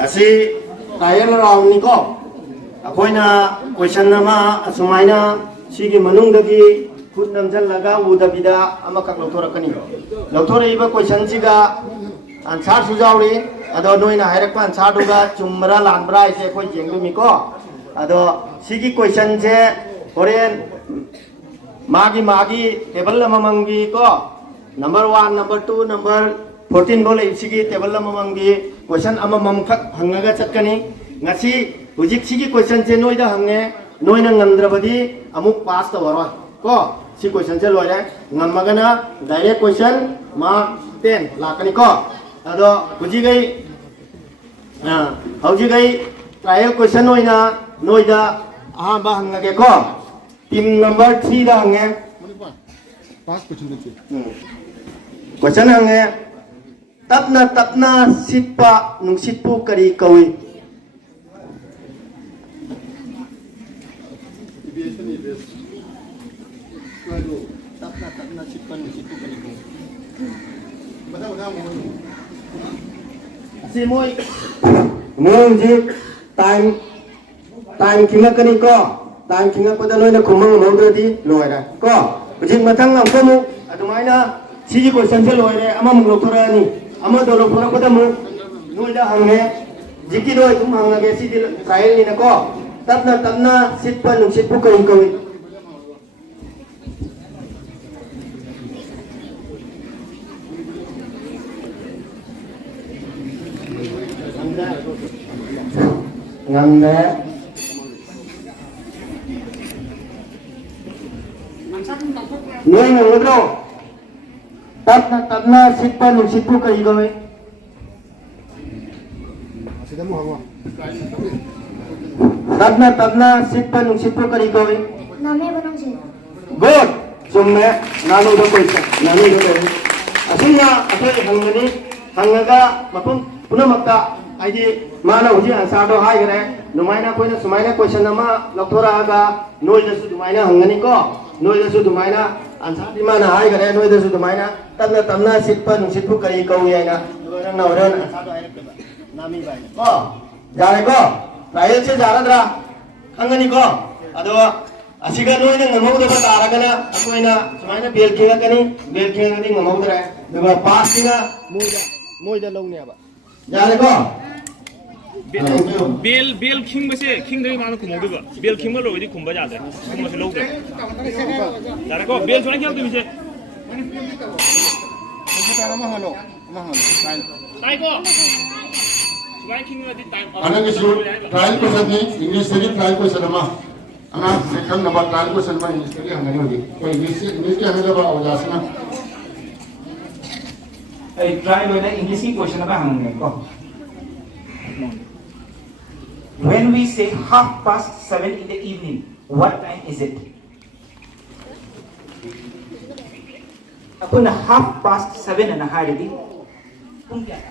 asi trial round ni ko akoina question nama sumaina sigi manungdagi khut namjalaga udabida amakak loktorakani loktoraiba question siga answer sujawri ado noina hairakpa answer duga chumra lanbra ise koi jengdumi ko ado sigi question je horen magi table mamangi ko number 1 number 2 number 14 bole sigi table mamangi question amamam khak hangaga chatkani ngasi hujik sigi question je noida hange noina ngamdrabadi amuk pass tawaro ko si question je loire ngamagana direct question mark 10 lakani ko ado hujigai haujigai trial question noina noida ahamba hangage ko team number 3 da hange pass question de question hange tapna sitpa nungsitpu kari kawi tapna sitpa nungsitpu kari kawi si moi ji time kinga kani ko time kinga pada loina khumang mawdadi loira ko hujik mathang am ko mu adumaina sigi question se loire ama mu loktora ni ama do loktora pada mu noida hange jiki do tum hangage si trial ni na ko tapna sitpa nungsitpu kari kawi ngande noi ngudro tapna sitpa nungsitpu kari gawe tapna sitpa nungsitpu kari gawe name banang se good sumne nanu do question nanu do asinga akai hangani hangaga mapum punamakta aidi mana uji answer do hai gare numaina koina sumaina question nama loktora aga noida su dumaina hangani ko noida su dumaina answer di mana hai gare noida su dumaina tapna sitpa nungsitpu kari kawi aina dorang na oran answer do hai rakba nami bai ko jare ko trial se jaradra hangani ko ado asiga noina ngamau da taragana akoina sumaina bel kinga kani ngamau dra duga pass kinga moida longnya ba jare ko बेल खिंबसे खिंदे मानो कुमोदबा bell खिंबा लोइदि कुमबा जादे कुमसे लौदे दारेको bell सुना क्या तुमिसे ताइको सुबाइ खिंबदि time अनगिसु trial question नि English से ट्रायल क्वेश्चन अमा अंगा सेकंड नंबर ट्रायल क्वेश्चन मा इंग्लिश के हंगनि होगी कोई इंग्लिश के हंगनि बा औजासना ए ट्रायल होइदा इंग्लिश की क्वेश्चन बा हंगनि को When we say 7:30 in the evening, what time is it? Apuna 7:30 na haridi. Pung kya? 7:30.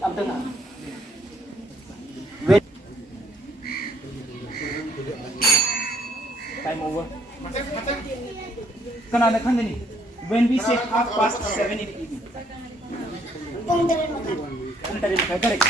Ab tanga. Time over. Kana na khandani. When we say 7:30 in the evening. Correct.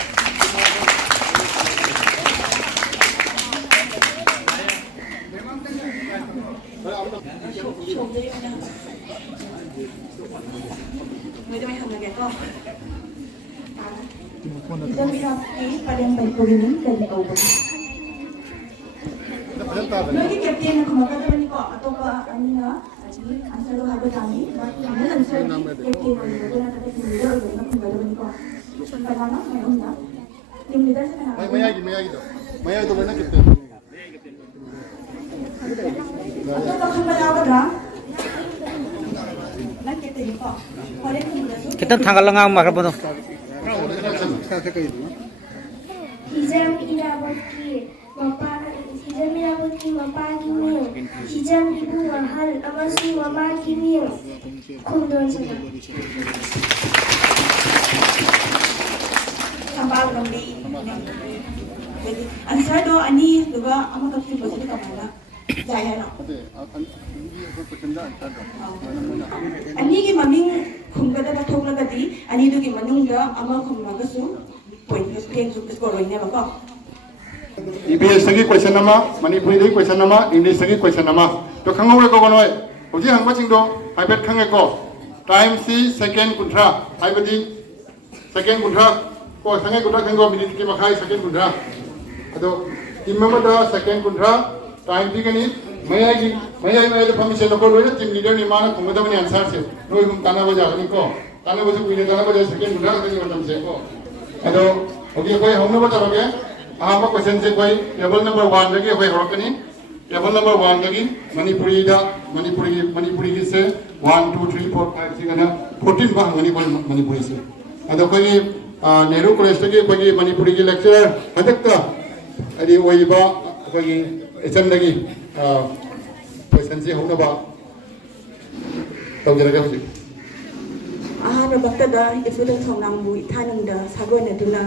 Lagi captain nak kumakatawan ni ko atau pa ani na answer do haba kami ano answer captain ni ko na tayo leader na kumakatawan ni ko pagana may una team leader sa kana mayagi do na captain atau tak kumakatawan ra lang captain ni ko correct ni kita tanggal lengang makar bono Hijam irabot ki mapagimiyo. Hijam ibu mahal amasu mamagimiyo. Kundon sana. Sambal ngambi. Answer do ani duga ama kapsi basi kamala. Jai hai no. Ani ki maming khumgada da thokla gadi ani du ki manungda ama khumnaga su point ken su score hoine ba ko. EBS sagi question nama, Manipuri dagi question nama, English sagi question nama. To khango ko gonoi. Hoji hangba chingdo haibet khange ko. Time si second kuntra. Haibadi second kuntra ko sangai kuntra khango minute ki makhai second kuntra. Ado timma da second kuntra time ti kani mayai the permission ko loina team leader ni mana khumada mani answer se. Noi hum tana baja ni ko. Tana baja kuine tana baja second kuntra ka ni matam se ko. Ado hoji koi humna baja bage. Ahama question se koi table number 1 lagi koi horokani. Table number 1 lagi Manipuri ki se 1 2 3 4 5 6 ana 14 ba ngani koi Manipuri se. Ado koi Nehru College lagi koi Manipuri ki lecturer hadakta adi oiba koi HM lagi question se humna ba tawjaraga hoji. Ahana baktada Iputhou Thongnang bu ithanungda sagone duna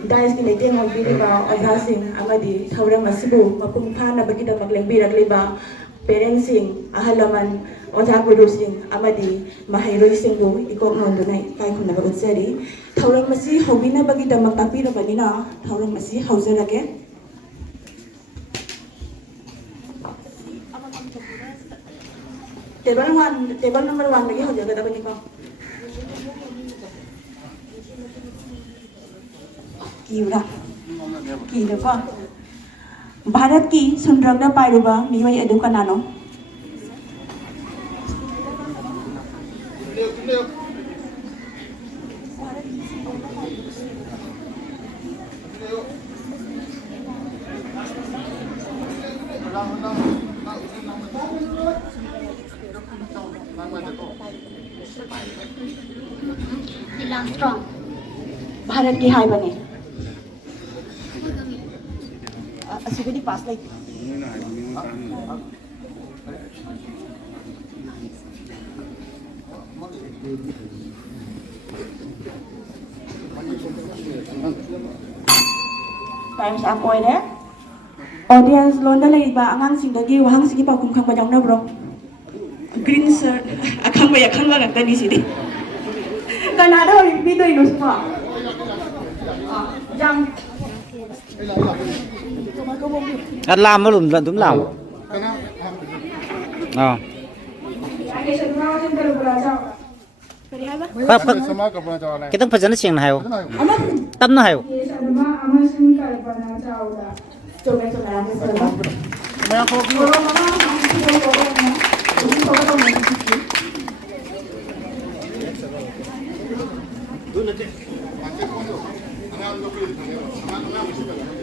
Dais ki lete ngol biri ba Ozasing amadi thawrang masibu mapung phana bagida maglengbi ragliba parents sing ahalaman Oza Guru sing amadi mahairoi sing bu ikok nondunai kai khunna ba utsari thawrang masi hobina bagida magtapi ra banina thawrang masi hauzarage table number 1 lagi haujaga da bani ko Bharat की सुंदरगना पाइरुबा मिवई अदु कनानो भारत की हाय बने Asibidi pass like. Times up oil eh? Audience londa lagi ba angang sindagi wahang sigi pa kum khang ba jang na bro. Green shirt akang ba yakang ba ganta ni sini. Kanada Olympic do inus pa. Jang At làm nó lùm lần túm lòng. Cái tấm phần nó xiềng này hầu. Tâm nó hầu.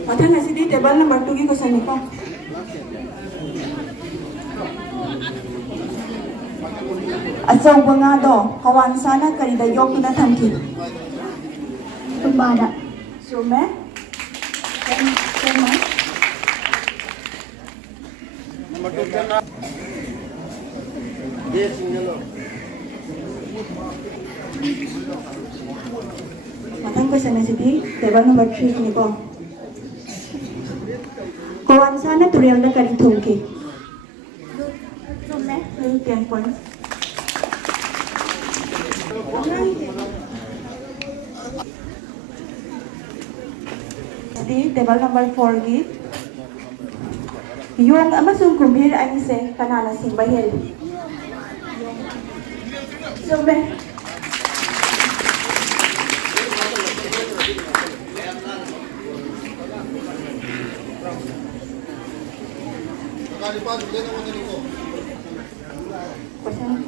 Matang nasi di table number 2 ki question ni ko. Asaw nga do kawan sana kari da yok na thamki. Tumbada. Sume. Sume. Number 2 kana. Yes, ngelo. Matang question nasi di table number 3 ni ko. Kawan sana turiang da kari thumki. Sume. 10 points. Di table number 4 gi yung amasung kumbhir ani se kanana sing bahel sobe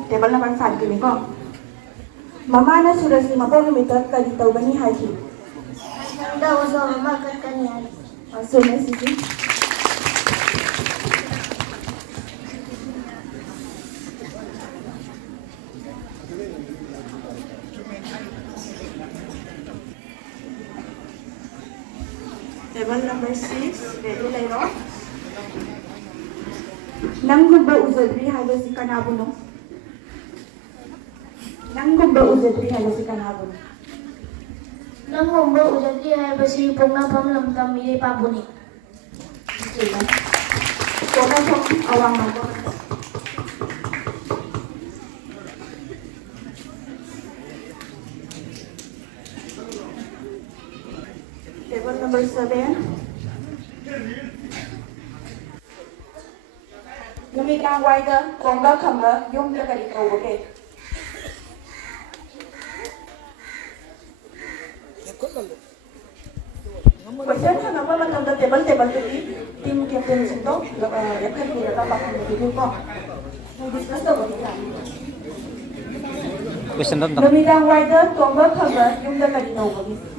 table number 5 gi ko mama na surasi mapong mitat kali tau bani haji daw so mama kat kaniya so message table number 6 ready layo nanggubba uzadri halasi kanabuno nanggubba uzadri halasi kanabuno Nanggubba uzadri halasi pungna pamlam tamili pabuni. ตัวแม่ชมเอาวางมาก่อน Table number 7. Lumikang wider, longer camera, yung kagalit ko, okay? Question ha naman matang table to team captain sito, yakan nila ka bakit video ko. Discuss daw ba? Question doon. Lumikang wider, longer camera, yung kagalit ko, okay?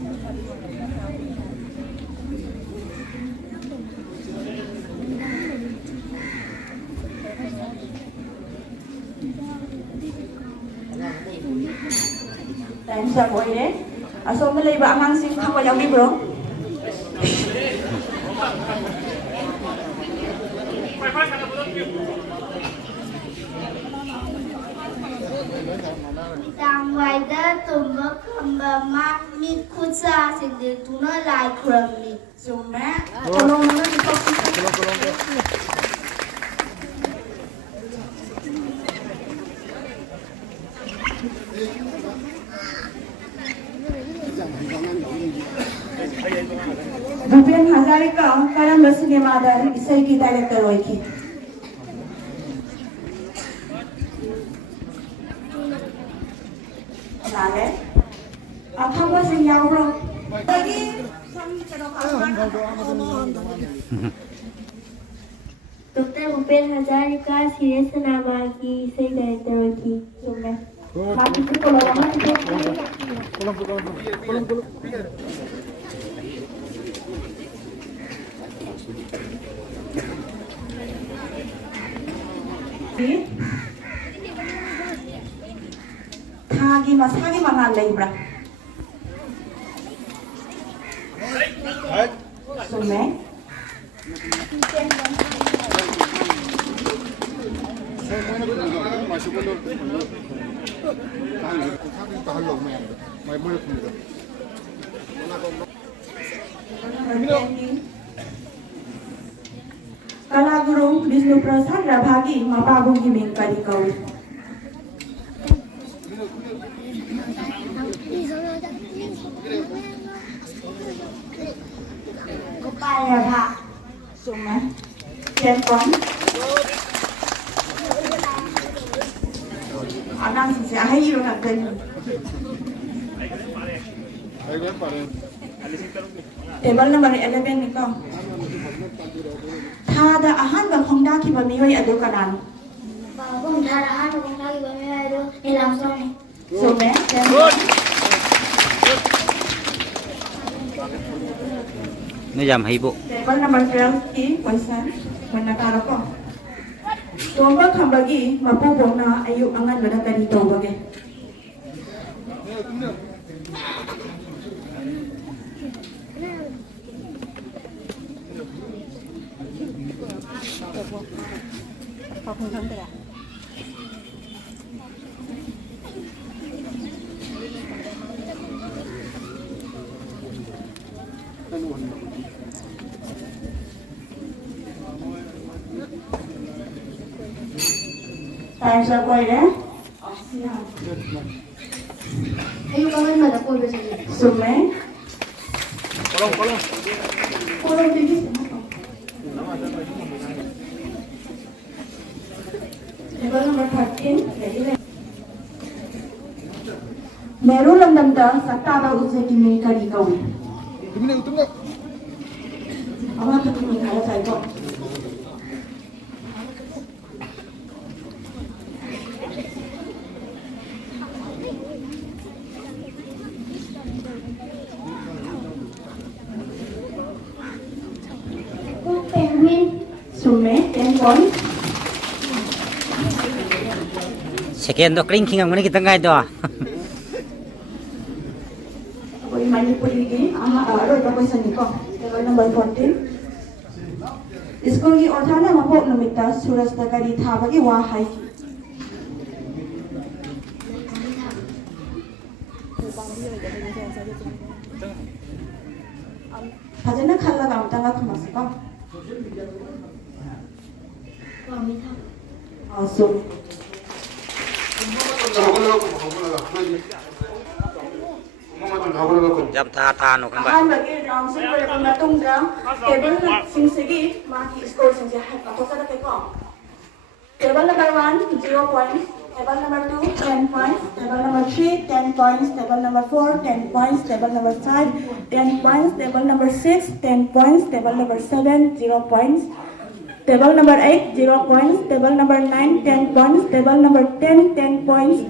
Time sa mo ini. Aso malay ba ang sing kapal yung libro? Đang ngoài đất tụm bớt cầm bờ mắt mi khu xa thì để tụi nó lại khởi mi dùng má. Tolong mo na ito. Bhupen Hazarika Karamba Cinemada isay ki director hoy ki. Nale. Atham ba sing yaw bro. Lagi Dr. Bhupen Hazarika serious nama ki say director ki summa. mati ko lo mati ko. Thagi masagi mangan lebra. Sume. Kalaguru Vishnu Prasad Rabhagi Mapabung Himing Kadikaw. Kupaya Rabha. Suma. Kenpon. Anang sisi ahay iro natin. Table number 11 nito. Tada ahan ba kung daki ba miway ado kanan? Kung darahan kung lagi ba may ado ilang song. Sume. Nijam hibo. Table number 12 ki question manakaro ko. Tomba khambagi mapubong na ayu angan wala ka dito bage. Time sa boy deh. Ayo kangen mana ko ba sa Sume. Kolong. Kolong tinggi. Table number 13. Meru lamdamda sakta ba usay kimi kari kawi. Ama kimi kala sai ko. penguin Sume 10 point. Second do kring king ang mani kita ngai do. Boy Manipuri ki aro ito question niko. Table number 14. School ki orthana mapok namita suras takari thabagi wa hai. Hajana khalla gamtanga khamasiko. Awesome. Jam tahan kung ba. Ahanbagi round sin ko yung matungga table na singsigi maki score singsi patok sa ko. Table number 1 0 points, table number 2 10 points, table number 3 10 points, table number 4 10 points, table number 5 10 points, table number 6 10 points, table number 7 0 points. Table number 8 0 points, table number 9 10 points, table number 10 10 points,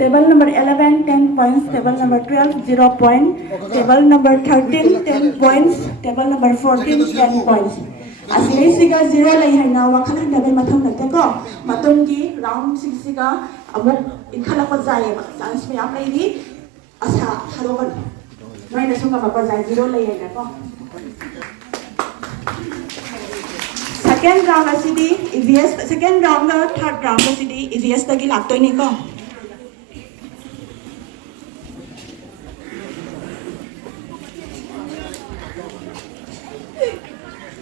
table number 11 10 points, table number 12 0 point, table number 13 10 points, table number 14 10 points. Asli siga 0 lay hai na wakhalan dabe matham nagte ko matung gi round 6 siga amuk ikhala ko jai ba chance me am lay di asa haroban mai na sunga ba jai 0 lay hai na ko. Second round asidi EVS second round na third round asidi EVS tagi laktoi ni ko.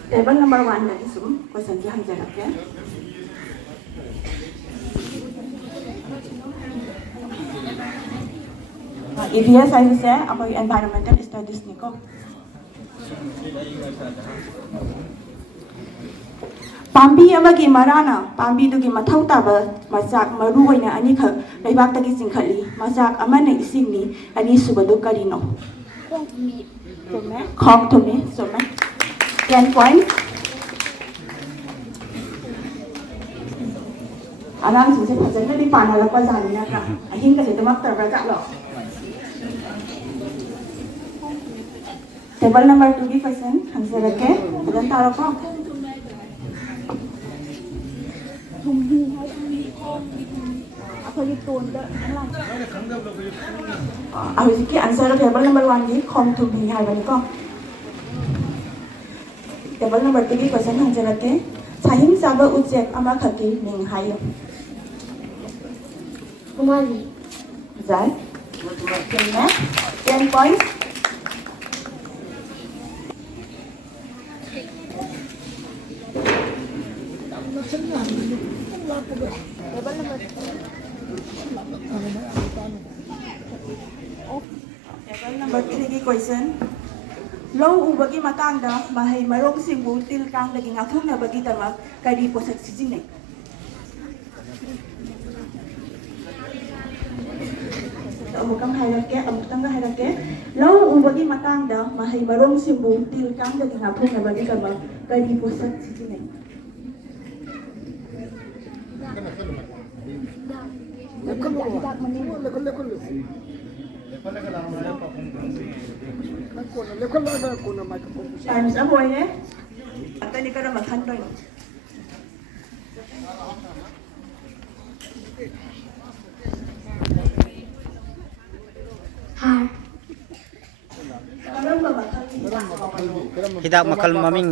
Table number 1 lagi sum question ji hanja rakhe. EVS ai se apai environmental studies ni ko. Pambi amagi marana pambi dugi mathau taba majak maru hoina ani kha leibak tagi jingkhali majak amane isingni ani subadu karino khok thumi some 10 points. Alang sing se phajan ni pana la ko jani na ka ahin ka se tamak tar ra lo. Table number 2 ki question answer rake adan taro ko. Ahojiki answer table number 1 ni khom thum hi hai bani ko. Table number 2 ki question answer rake sahim saba ujek ama khaki ming hai. Kumali. Zai. 10 points. Table number 3 ki question Lo ubagi matangda mahai marong singbu til kang dagi ngathung na bagi tamak kadi posak sijine. Amukam hayrake amutanga hayrake lo ubagi matangda mahai marong singbu til kang dagi ngathung na bagi tamak kadi posak sijine. Time's up boy eh. Ata ni kada mathan doy. Ha. Karam ba mathan? Hidak makal maming.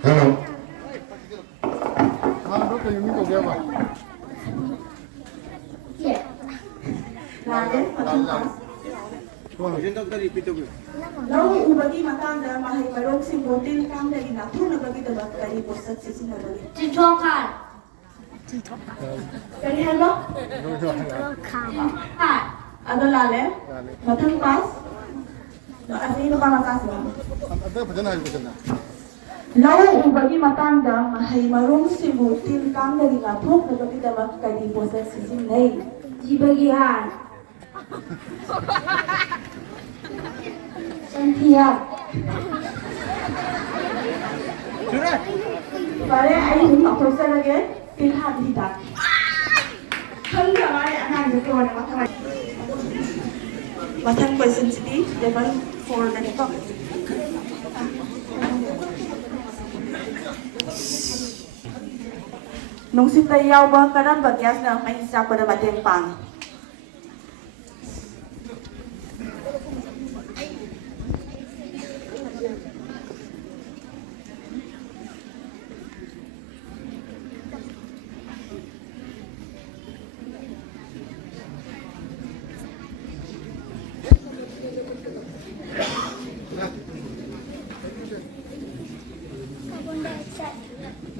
Hello. Ano kayo yung ito ba? Lalu ubagi matangda mahai marong simbotil kang dari naku na bagi dapat dari pusat sisi na bagi. Cicokan. Dari hello? Ha. Ada lale. Matang pas. Asli lupa matas ba? Ano pa dyan ay question na? Lalu ubagi matangda mahai marong simbotil kang dari naku na bagi dapat dari pusat sisi na. Di bagian. Santiago. Pare ai hum học thôi sao lagi? Pilhan tidak. Hangga mai anak itu orang macam. Macam question sini level 4 dan itu. Nung si tayaw ba karan bagyas na may isa pada mateng pang.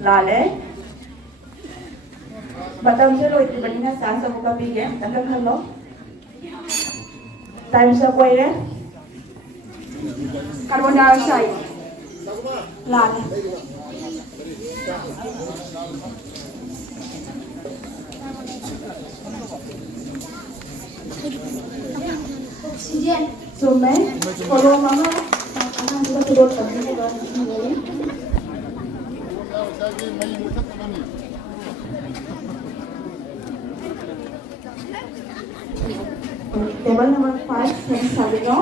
Lale. Batam sa loy tibanina sa ko kapige, tangkap halo. Time sa koy carbon dioxide. Lale. Oxygen. Sume, kalau mama anak juga turut terlibat dalam ini. Table number 5, Sabino.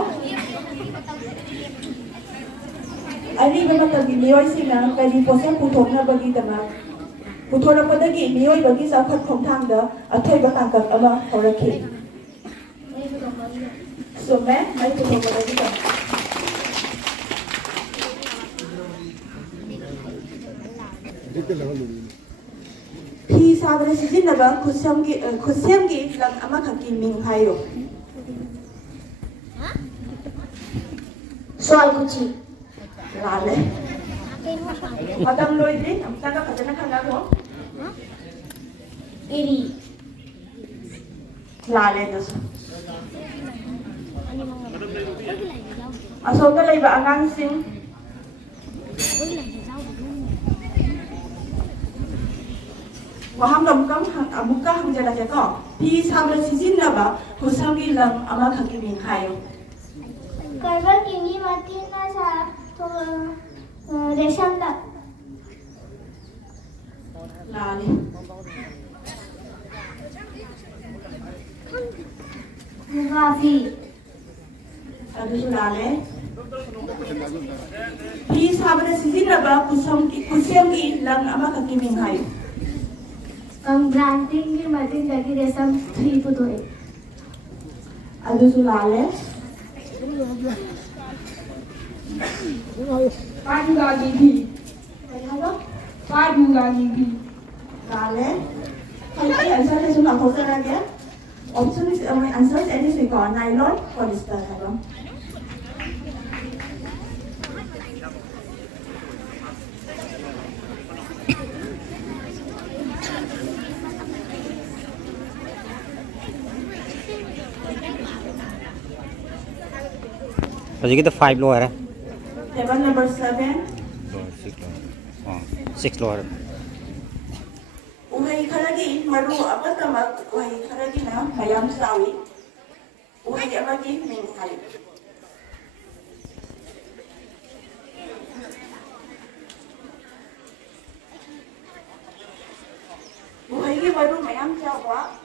Ani ba matagi miyoy sila kani posong putok na bagi tama. Putok na padagi miyoy bagi sa khat khong thang da athoy ba tangkak ama horaki. So may putok ba bagi tama. Khi sabra sizin na ba kusam gi lang ama khaki ming hayo. Soal kuci. Lale. Madam Loidri, tangkap katana kanga ko. Iri. Lale dos. Asal lay ba angang sing? Waham kam amuka hang jala jato. Pi sabra sizin na ba kusam gi lang ama khaki ming hayo. Karbar kini mati na sa रेशम दा Lale. काफी Aduh lale. Pi sabra sizin na ba kusam gi lang ama khaki ming hayo. Granting की मदद लगी रेशम 3 पुतो है Aduh lale. Padu lagi bi. Halo. Padu lagi bi. Lale. Kalau answer ni cuma kau kena dia. Option is answer ini sih kau nylon polyester apa. Jadi kita 5 lower है Table number 7. 6 lower Uhay kalagi maru apa tama uhay kalagi na mayam sawi. Uhay amagi ming hai. Uhay ki maru mayam jawa.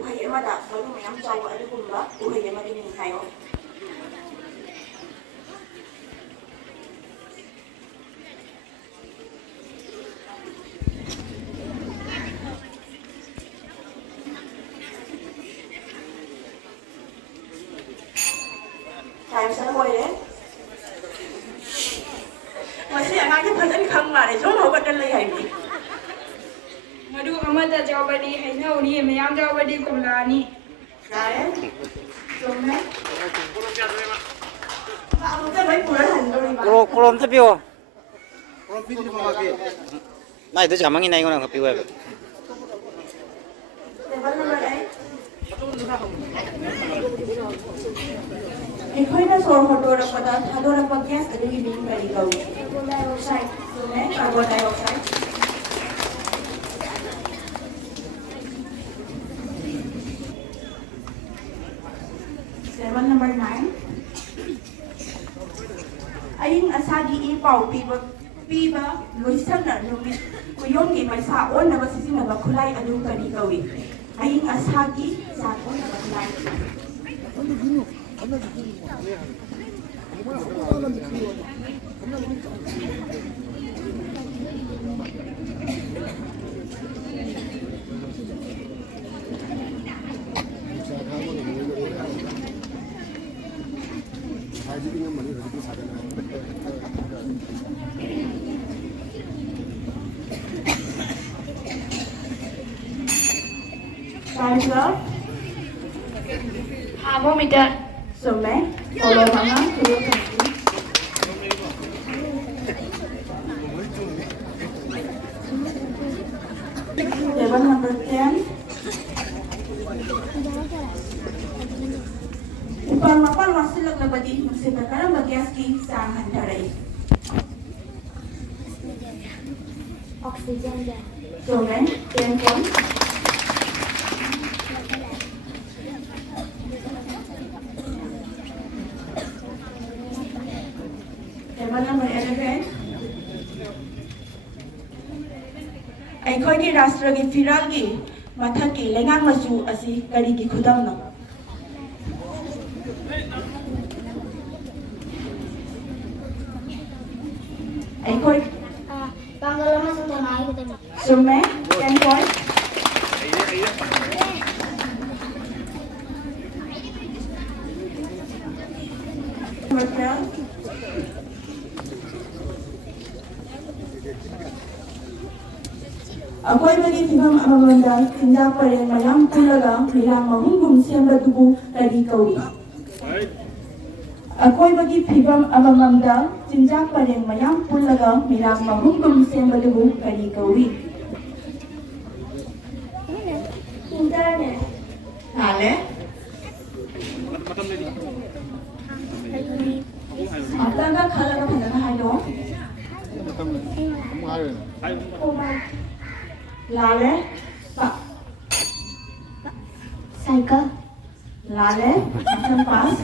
Uhay amada maru mayam jawa ada kumba. Uhay amagi ming hai. Time sa boy masih anak ni pasal khang ma ni chong ho ba dal lai hai ni Madu amada jawabadi hai na uni mayam jawabadi kumlani. Đấy. Đúng đấy. Bạn muốn cái mấy cuốn hình đâu đi bạn. Kolom tu piu. Mai tu jamang ini kau nak piu apa? Để bắt nó vào đấy. Iputhou na sor hodora pada hadora gas ada di bing kali kau. carbon dioxide Đúng đấy. Carbon dioxide. Table number 9. Aying asagi ipau piba luisan na lumit kuyong gi may saon na basisin na bakulay adu kani kawi. Aying asagi saon na bakulay. Time's up. thermometer Sume, follow mama, follow country. Table number 10. Upang mapalwasilak na badi, magsipagkarang bagyaski sa handaray. Oxygen gas. So, men, 10 points. Table number 11. ꯑꯩꯈꯣꯏꯒꯤ ꯔꯥꯁꯇ꯭ꯔꯒꯤ ꯐꯤꯔꯥꯜꯒꯤ ꯃꯊꯛꯀꯤ ꯂꯩꯉꯥꯛ ꯃꯆꯨ ꯑꯁꯤ ꯀꯔꯤꯒꯤ ꯈꯨꯗꯝꯅꯣ? ꯑꯩꯈꯣꯏ Banggal masuk tema itu tema. ꯆꯨꯝꯃꯦ 10 points. Number 12. ꯑꯀꯣꯏꯕꯒꯤ ꯐꯤꯕꯝ ꯑꯃꯃꯝꯗ ꯆꯤꯟꯖꯥꯛ ꯄꯔꯦꯡ ꯃꯌꯥꯝ ꯄꯨꯜꯂꯒ ꯃꯤꯂꯥꯡ ꯃꯍꯨꯝꯒꯨꯝ ꯁꯦꯝꯕꯗꯨꯕꯨ ꯀꯔꯤ ꯀꯧꯏ? ꯑꯀꯣꯏꯕꯒꯤ ꯐꯤꯕꯝ ꯑꯃꯃꯝꯗ ꯆꯤꯟꯖꯥꯛ ꯄꯔꯦꯡ ꯃꯌꯥꯝ ꯄꯨꯜꯂꯒ ꯃꯤꯂꯥꯡ ꯃꯍꯨꯝꯒꯨꯝ ꯁꯦꯝꯕꯗꯨꯕꯨ ꯀꯔꯤ ꯀꯧꯏ? Internet. ꯂꯥꯜꯂꯦ. ꯑꯝꯇꯪꯒ ꯈꯜꯂꯒ ꯐꯖꯅ ꯍꯥꯏꯔꯛꯑꯣ. ꯂꯥꯜꯂꯦ. Cycle. ꯂꯥꯜꯂꯦ. Option pass.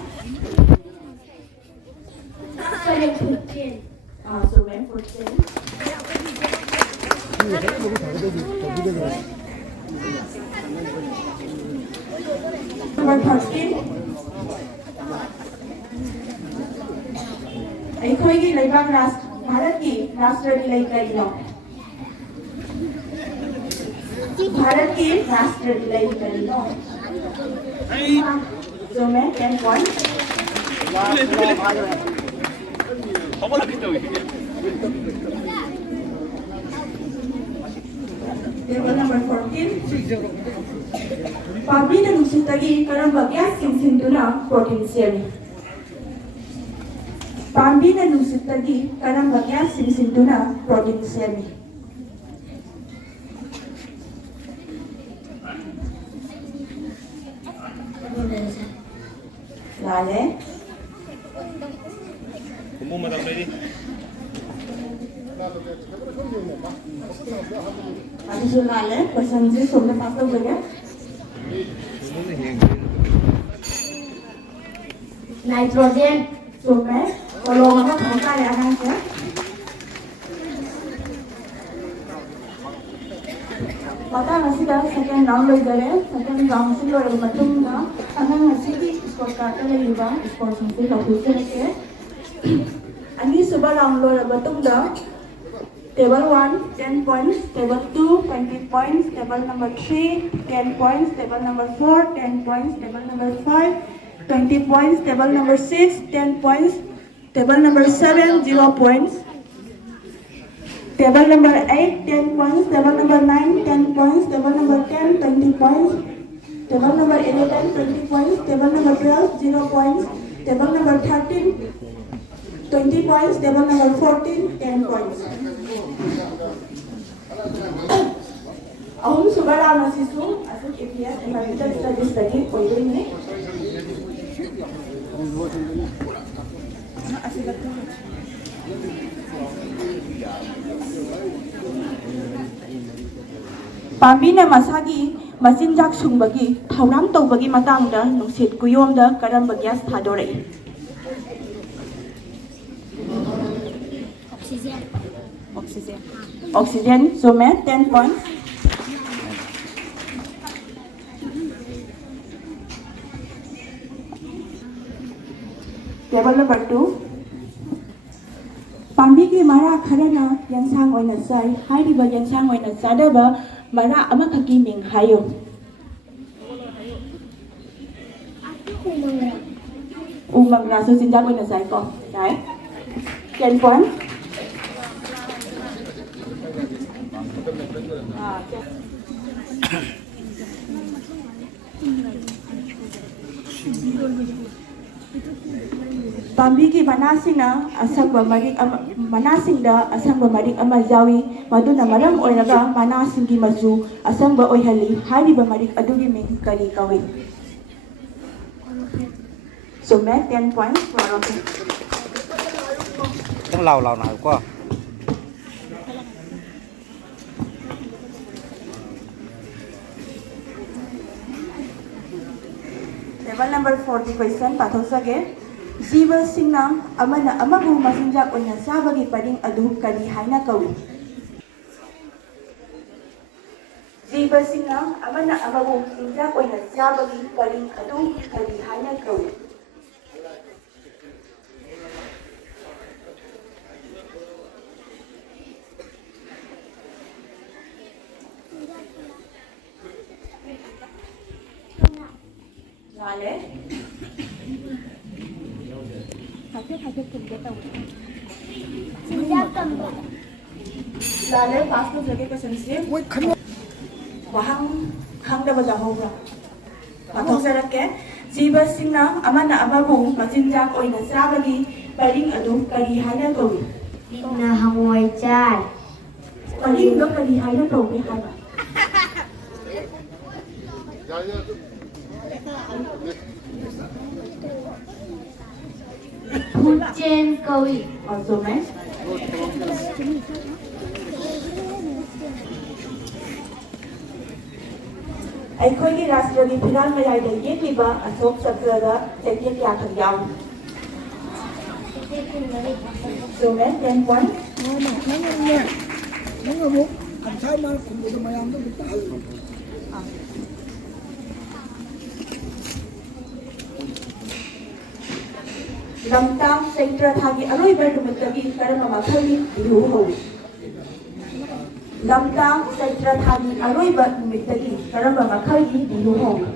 ꯆꯨꯝꯃꯦ 14. Number 13. ꯑꯩꯈꯣꯏꯒꯤ ꯂꯩꯕꯥꯛ ꯚꯥꯔꯠꯀꯤ ꯔꯥꯁꯇ꯭ꯔꯒꯤ ꯂꯩ ꯀꯔꯤꯅꯣ? ꯚꯥꯔꯠꯀꯤ ꯔꯥꯁꯇ꯭ꯔꯒꯤ ꯂꯩ ꯀꯔꯤꯅꯣ? ꯆꯨꯝꯃꯦ 10 points. Table number 14. Pabida nusitagi karamba gas sinsinduna protein semi. Pabida nusitagi karamba gas sinsinduna protein semi. Lale. Kumung madam ready. Adi sulale person ji somne pasto jagah. Nitrogen. Somne kalau apa hota ya kan ya? Maka masih dah second round lagi deh. Second round sih lor macam na. Anak masih di score kata lagi bang. Score sampai lalu selesai. Ani subah round lor macam dah. Table 1, 10 points. Table 2, 20 points. Table number 3, 10 points. Table number 4, 10 points. Table number 5, 20 points. Table number 6, 10 points. Table number 7, 0 points. Table number 8, 10 points. Table number 9, 10 points. Table number 10, 20 points. Table number 11, 20 points. Table number 12, 0 points. Table number 13, 20 points. Table number 14, 10 points. Ahum subara nasisu asuk ipias environmental studies tadi poin ini. Pambina masagi masinjak sungbagi thauram tawbagi matangda nungsit kuyomda karamba gas thadore. Oxygen. So me 10 points. Table number 2. Pambigi mara kharana yansang oina sai hariba yansang oina sadaba mara amakaki ming hayo. Umang rasu sinjak oina sai ko. Right? 10 points. Pambigi manasina asangba marik manasingda asangba marik ama jawi maduna maram oiraga manasingi mazu asangba oihali hariba marik adugi ming kari kawi. So make 10 points for Rocky. Đang lào nào quá. Table number 40 question pathosage. Jiva singna amana amabu masinjak oina sabagi paring adu kari haina kawi. Jiva singna amana amabu masinjak oina sabagi paring adu kari haina kawi. Lale. Lale pass to jage question se. Wahang khang da baja hoga. Pathok se rakke jiba singna amana amabu machinjak oina sabagi paring adu kari haina kawi. Dingna hangoi chai. Paring do kari haina kawi haba. Pujen kawi. Also meant ꯑꯩꯈꯣꯏꯒꯤ ꯔꯥꯁꯇ꯭ꯔꯒꯤ ꯐꯤꯔꯥꯜ ꯃꯌꯥꯏꯗ ꯌꯦꯛꯂꯤꯕ ꯑꯁꯣꯛ ꯆꯛꯔꯗ ꯆꯩꯇꯦꯛ ꯀꯌꯥꯈꯛ ꯌꯥꯎꯏ? ꯆꯨꯝꯃꯦ 10 points. lamtang Chaitra thagi aroiba numitagi karama makhali bihu howi. Lamtang Chaitra thagi aroiba numitagi karama makhali bihu howi.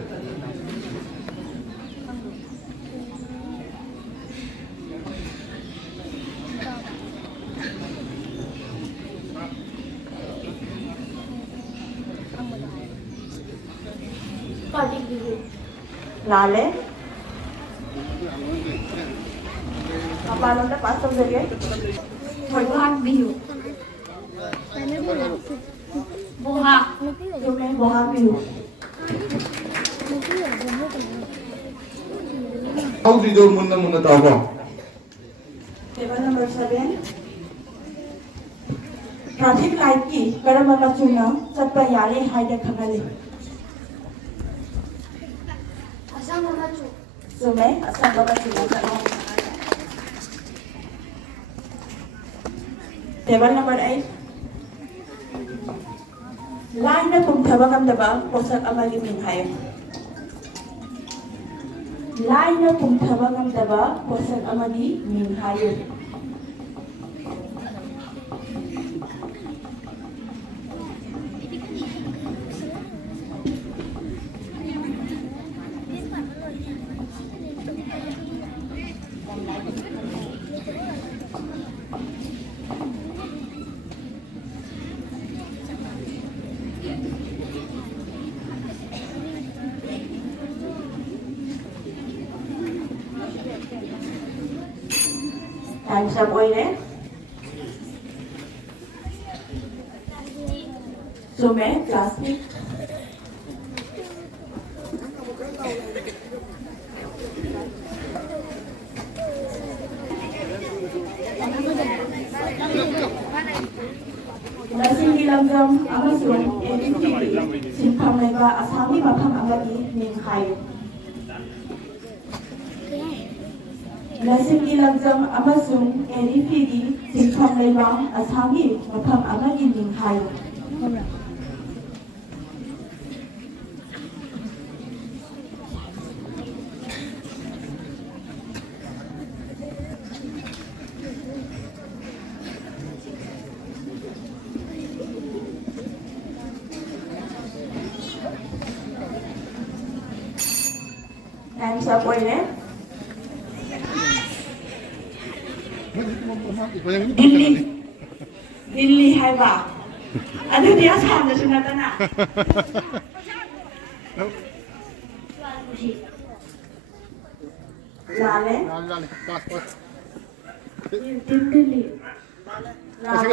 Lale. Apa nanda pas samjage? Bohag bihu. Bohag. Jumlah bohag bihu. How did you munna tawa? Table number 7. Traffic light ki karama machuna chatpa yare haida khangale. Assam Manipuri. Sume Assam Manipuri. Table number 8. Line na kung tabagam daba posak amagi minhayo. Line na kung tabagam daba posak amagi minhayo. Time's up, oile. Sume, plastic. Lasing lamjam amasung NPD simpham laiba asami mafam amagi minghayo. Lasing lamjam amasung NPD simpham laiba asami mafam amagi minghayo. Time's up, oile. Delhi hai ba? Adu dia sam na sunata na. Lale.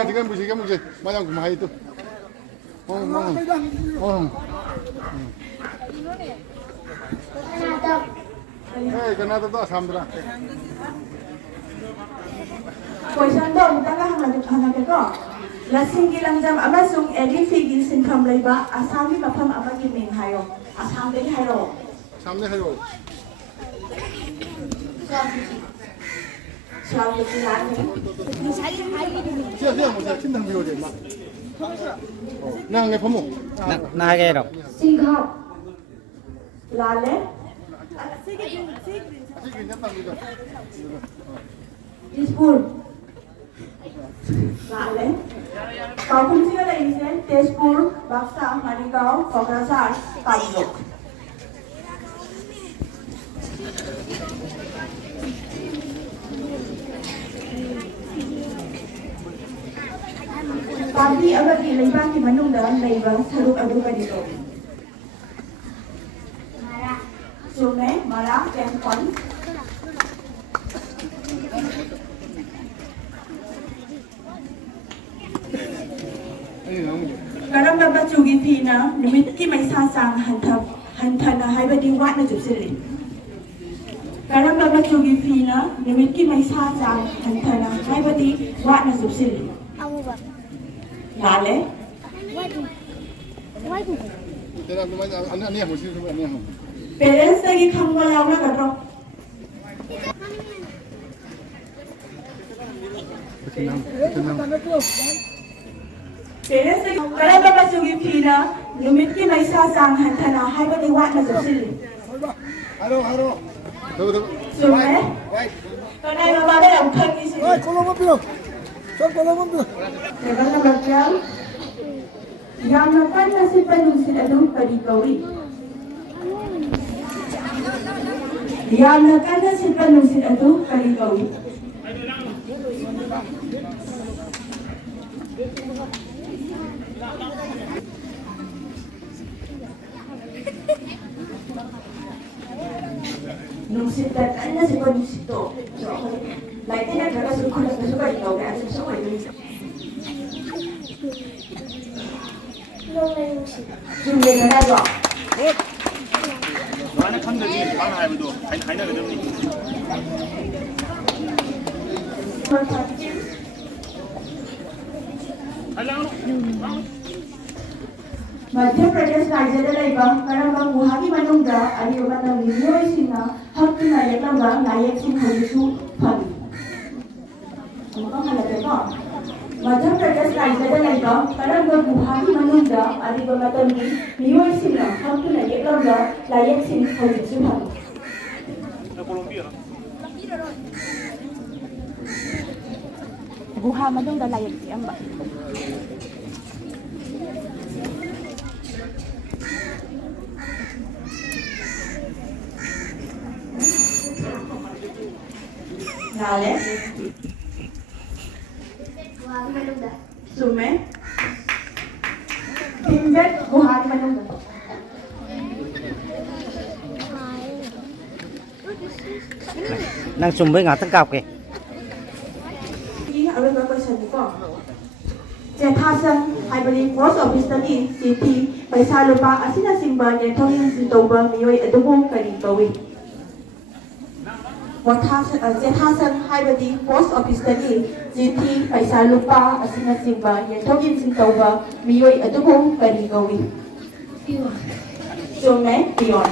Sigan musikan muje. Mayang kumai itu. Karena itu Assam dah. Question do mutanga hanake ko lasing gilangjam amasung elifi gil sinkham leiba asami mafam amagi ming hayo asam de hayo Samne hayo. Selalu bilang Siapa musa cintang biru je mak. Nang le pamu. Nah cái đâu. singham lale Dispur lale kau pun sih ada ini Dispur Baksa Marikau Kokrasar Kajok Tapi abang di lembang di Bandung dalam lembang seruk adu kadito. Sungai Marah dan Kon. Karena bapak cugi pina, nimit ki may sasang hantana hay badiwat na jupsiri. Karena bapak cugi pina, nimit ki may sasang hantana hay badiwat na jupsiri. Lale. Kira tu macam anak ni yang mesti tu anak yang. Parents lagi kamu yang nak kata. Parents lagi kalau bapa sugi pina, lumit ki may sasang hantana hay badiwat na jupsiri. Haro. Tu. Sungai. Kanai bapa ada yang kaki sini. Kalau mau. Kalau mau. Lepas nak berjalan, yang makan nasi penusin adung padi kawi. Yang makan nasi penusin adung padi kawi. Nungsit dan nasi penusin tu. Lainnya nak kerja suka di kawi, asal semua itu. Jumlah berapa? Mana kan dari mana hai betul? Hai nak kerja ni. Madhya Pradesh राज्याला लायबा कारण गुवाहाटी मनोंगा आणि योगाना विनियोगसिना हक्क नायकला नायकसिन हरिसु फाबी मका हलातेका मध्य प्रदेश राज्याला लायबा कारण गुवाहाटी मनोंगा आणि योगाना विनियोगसिना हक्क नायकला नायकसिन हरिसु फाबी Colombia. Guha मनोंगा like सिamba Lale. Sume. Timbet Guhari Manungga. Nang sumber ngah tengkap ke. Ini ada beberapa seni kok. Jetasan, Haibali Post Office tadi, CT, Paisa lupa asina simba yang tahu yang sintoba mioi adubu kari tawi. Jetasan Haibali Post Office tadi, CT, Paisa lupa asina simba yang tahu yang sintoba mioi adubu kari tawi. Sume, Pion.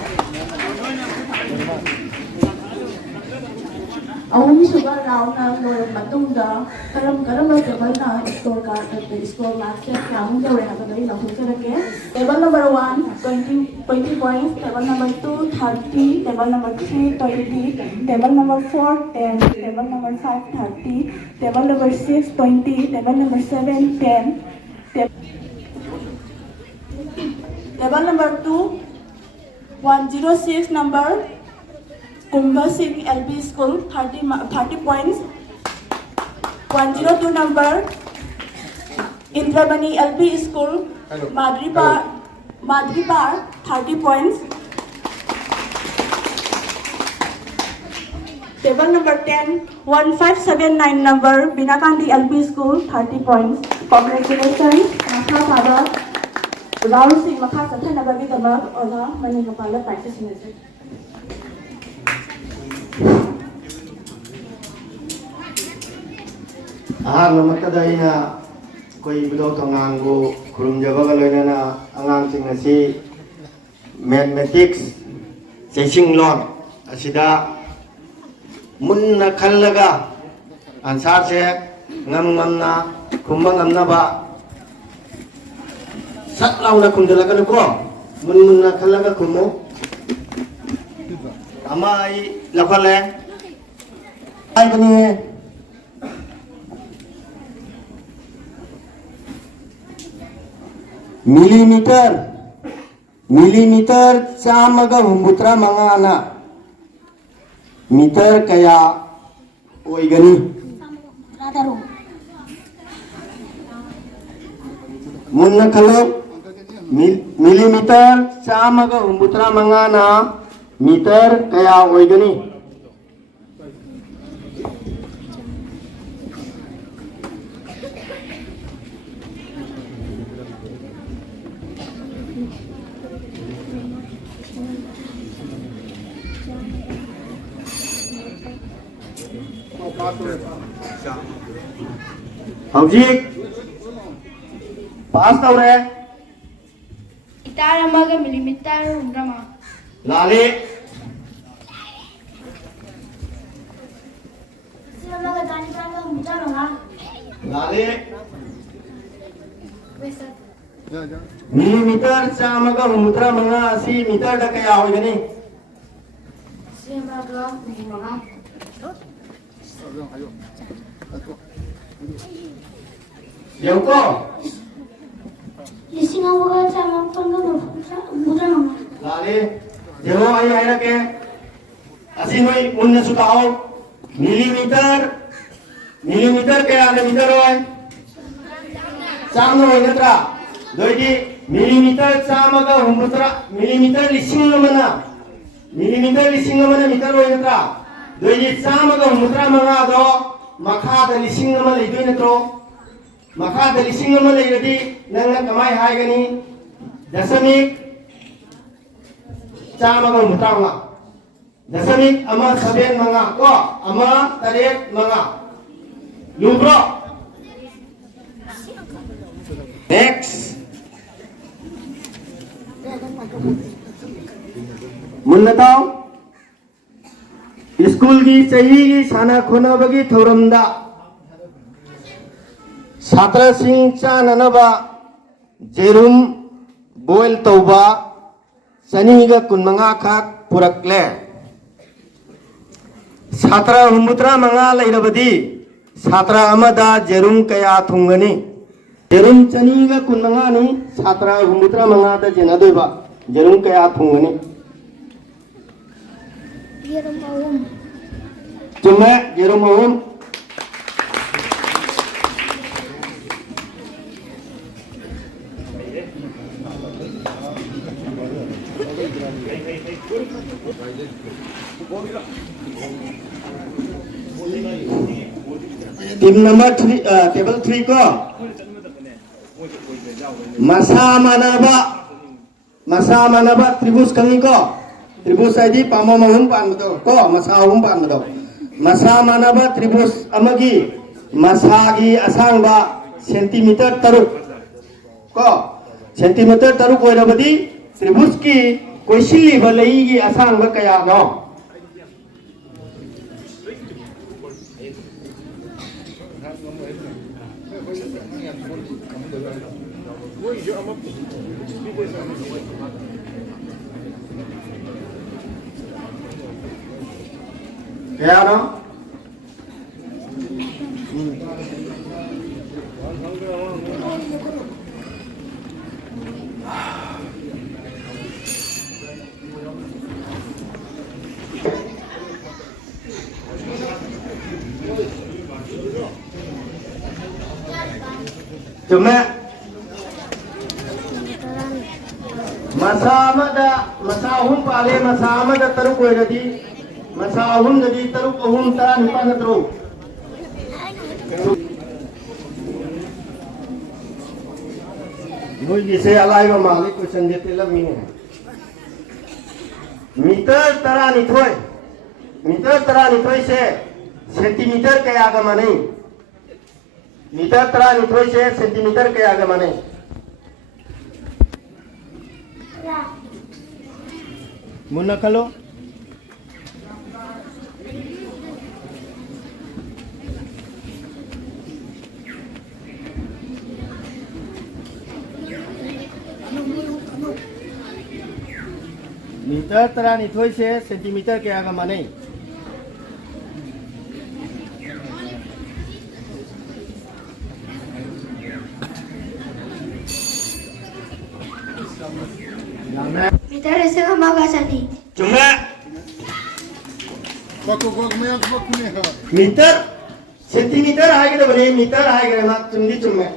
Awam sugar round na loy matungda karam lo table na store ka store master kamu jawab apa tadi langsung cerake table number 1 20 points table number 2 30 table number 3 20 table number 4 10 table number 5 30 table number 6 20 table number 7 10 table number 2 106 number Kumbha Singh LP School 30 points. 102 number Indramani LP School Madripar 30 points. Table number 10, 1579 number, Binakandi LP School, 30 points. Congratulations, Makha Father. Round 6, Makha Sathan Nabagi Damak, Ola, Maningapala practice music. Namakadayna, Koi Iputhou Thongnang Gu, Kurum Jabaga Loinana, Angang Singnasi, Mathematics, Sing Lon, Asida. Munna khallaga ansar se ngam ngamna khumba ngamna ba sat launa khumdalaga ko munna khallaga khumo amai lakhale ai bani millimeter chamaga humbutra mangana meter kaya oigani munna khalo millimeter chamaga humbutra mangana meter kaya oigani Howjik pass tawre Itar amaga millimeter umrama. lale Samaga tani tanga humta manga. lale millimeter chamaga humbutra manga asi meter da kaya oigani Samaga manga. Yauko Lising amaga sama tanga humta manga. lale jero ai ai ke asi noi munna sutao millimeter kaya ada meter oi samno oi natra doidi millimeter chamaga humbutra millimeter lising mana meter oi natra doidi chamaga humbutra manga do makha da lising ama leidoi natro makha da lising ama leiradi nangna kamai haigani dasamik chamaga humbutra manga dasamik ama saben manga ko ama taret manga lubro next munna tau school की चाहिए साना खोना बगी थौरमदा छात्र Singh चाननबा जेरुम boil तौबा चनीगा कुनमंगा खाक पुरकले छात्र हुमुत्रा मंगा लैरबदी छात्र अमदा जेरुम कया थुंगनी जेरुम चनीगा कुनमंगा नि छात्र हुमुत्रा मंगा दा जेनादोबा जेरुम कया थुंगनी Cuma jerum mahum tim number 3 table 3 ko masa manaba tribus kangi ko tribus ID pamo mahum pan bedo ko masa hum pan bedo masa manaba tribus amagi masagi asangba sentimeter taruk ko sentimeter taruk oirabadi tribus ki koisili balai gi asangba kaya no kaya no cuma masa amada masa hum pale masa amada taru koi radi masa ahum jadi teruk ahum taran pan teruk Noi gise alai ba malik question jete la mine meter tarani thoi se centimeter kaya ga mane meter tarani thoi se centimeter kaya ga mane munna kalo meter tarani thoi se centimeter kaya ga mane Meter ese kamaga sani. cuma Baku mayang baku ni ha. meter centimeter hai ke bane meter hai ke na chumdi chumme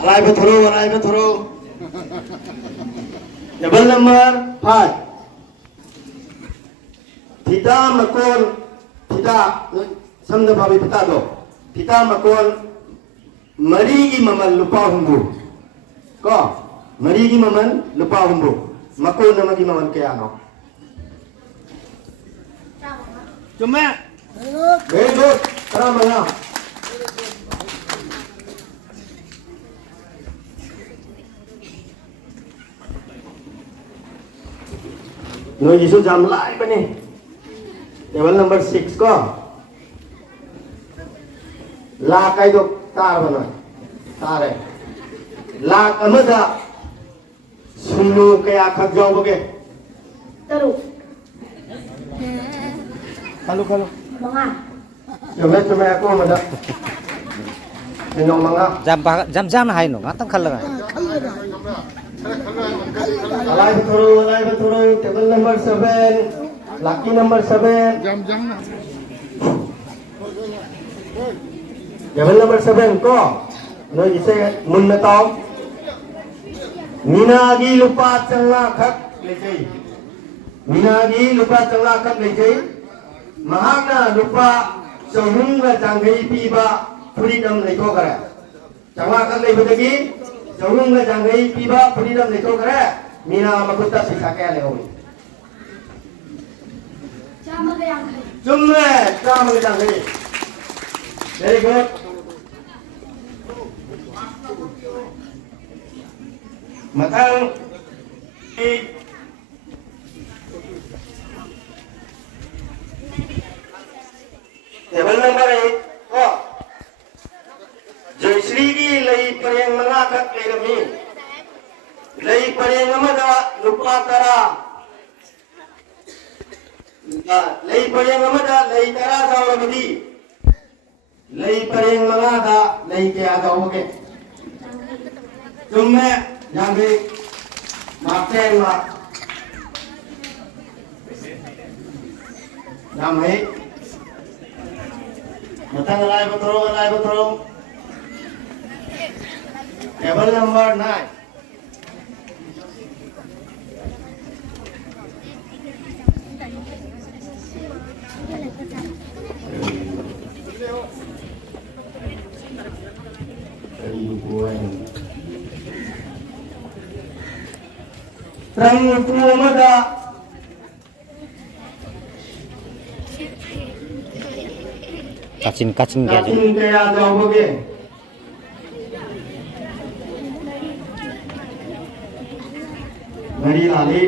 alai ba thoro double number 5 theta makon theta samda bhabi pita do theta makon mari gi mamal lupa humbu ko mari gi mamal lupa humbu makon nama gi mamal kaya no cuma very good tara mana Noi isu jam lai pa ni level number 6 ko la kai do tar ba noi tare la amada sunu kaya khak jaw bage Teruk. kalau Mga. cuma aku amada minong manga jam hai no ngatang khalla alai baturu table number 7 lucky number 7 Jam na. table number 7 ko noi ise mun na tong minagi lupa changla khak lejai minagi lupa changla khak lejai mahakna lupa chahunga jangai piba freedom leiko kare changla khak leibadagi chahunga jangai piba freedom leiko kare mina makutta sikha kaya leo Chamaga yang kai. Jumme chama jangai very good matang table number 8 ko Joyshri gi lei pareng manga khak leirami lei pareng amada lupa tara lei pareng amada lei tara jawramadi lei pareng manga da lei kya jawge jumme jangi marten ma namai matang alai batoro table number 9 Trang tua mada kacin kacin kaya jauh bagi Mari lali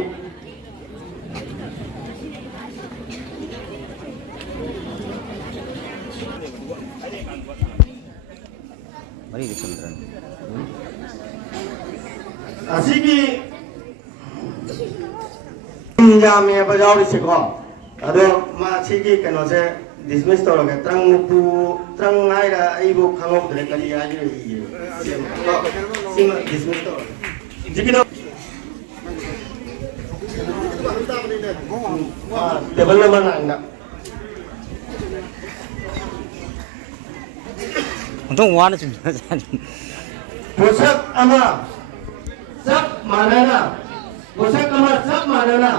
mari dicendran asiki jam ya bajau di sekolah ado masiki kena se dismiss to lagi terang ai da ibu khangok dari kali aja sim dismiss to jika table number 9 nak untung wana cuma posak ama sak mana na posak ama sak mana na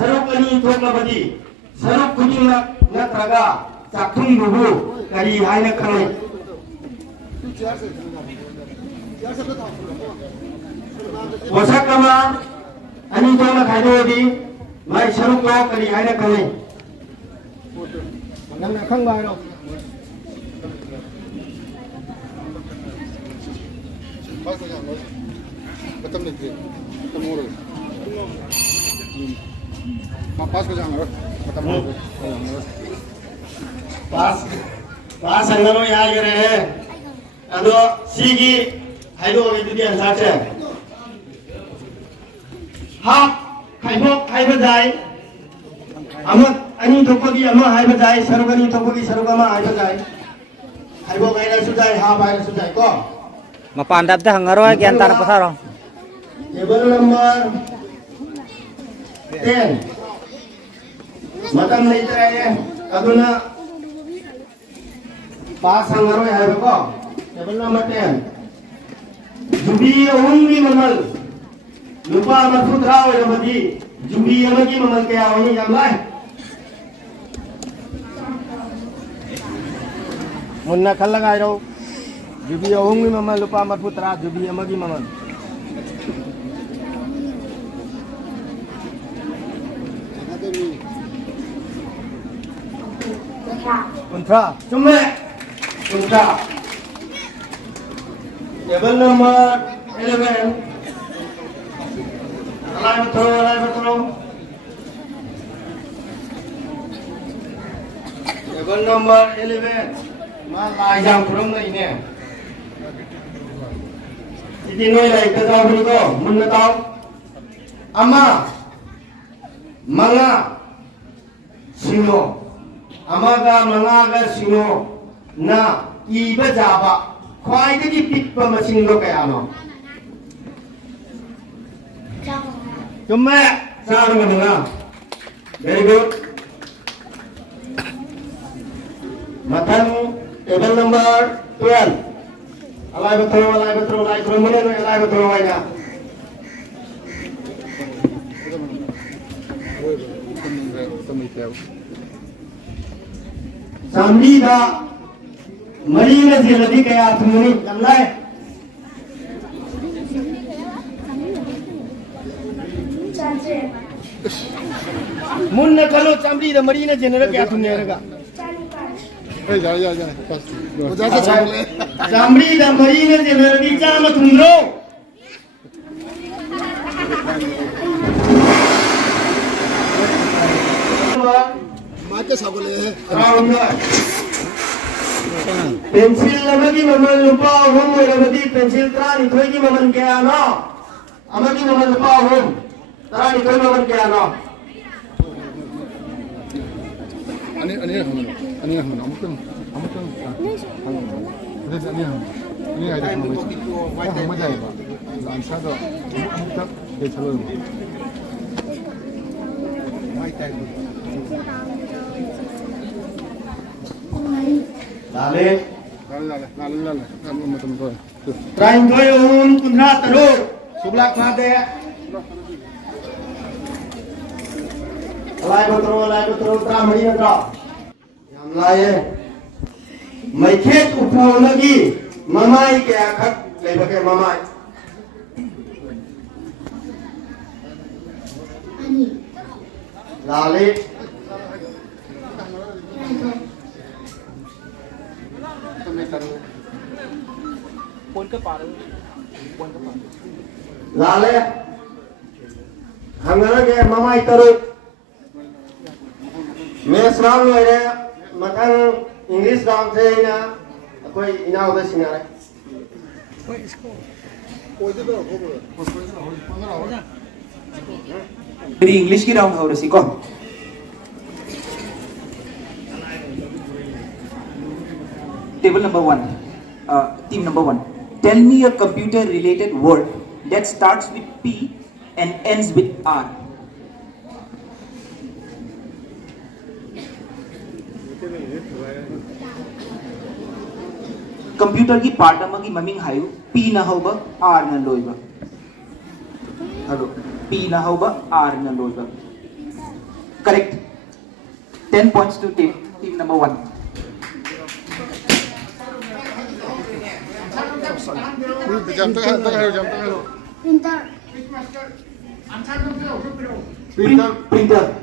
saruk ani thoklabadi saruk khudingnak natraga chakthung bubu kari haina khangai posak kama ani thokna khaidodi mai saruk lo kari haina khangai nang khang bai đâu betul nih ketemu dulu pas ke jangan ketemu pas angaro ya gere ado sigi haido ge dudi an sache ha khaibok khaiba dai amat ani thopagi ama haiba dai sarugani thopagi sarugama haiba dai khaibok aina sudai ha bai sudai ko Mapandap dah ngaro gian tanah pasar. Table number 10. Matam naitaya aduna pass hangaro hai ko. Table number 10. Jubi ummi mamal. Lupa marfutra wa yamadi. Jubi amagi mamal kaya wani yamlai. Munna khallagai ro. Jubi ummi mamal lupa marfutra jubi amagi mamal. Kontra, cuma kontra. Table number 11. Alai betul. Table number 11. Malah yang kurang ni ni. Jadi ni lagi kerja beri ko, mana tahu? Ama, manga, sino. Amaga mangaga sino na iba jaba khwai gi pikpa masing lo kaya no cuma sarang ngana very good matan table number 12 alai betul alai kurang mana no alai betul wanya Sambil dah Marina jeladi kaya tumuni kamlai. Munna kalau sambil dah Marina jeladi kaya tumuni mereka. jangan pas Sambil dah Marina jeladi jam tumro. mata sabole Pensil lagi maman lupa hum lagi pensil terani kau lagi maman kaya no, amagi maman lupa hum terani kau maman kaya no. Ani yang mana? Amutan. Ini ada yang mana jaya pak? Lansa tu, amutan kecil. Lale. Macam tu. Trying to own punra teruk. Sublak made. Alai betul tramari natra. Yang lain. Maiket upu lagi. Mamai ke akak lebih mamai. Lale. Lale. Hangara ke mamai teruk. Mes round lele makan English round se ina koi ina udah sinare. Jadi English की round हो रही कौन? Table number 1, team number 1. Tell me a computer-related word that starts with P and ends with R. Computer की part number की ममिंग Hayu P ना होगा R ना लोइबा. Hello. P ना होगा R ना लोइबा. Correct. 10 points to team number 1. Printer.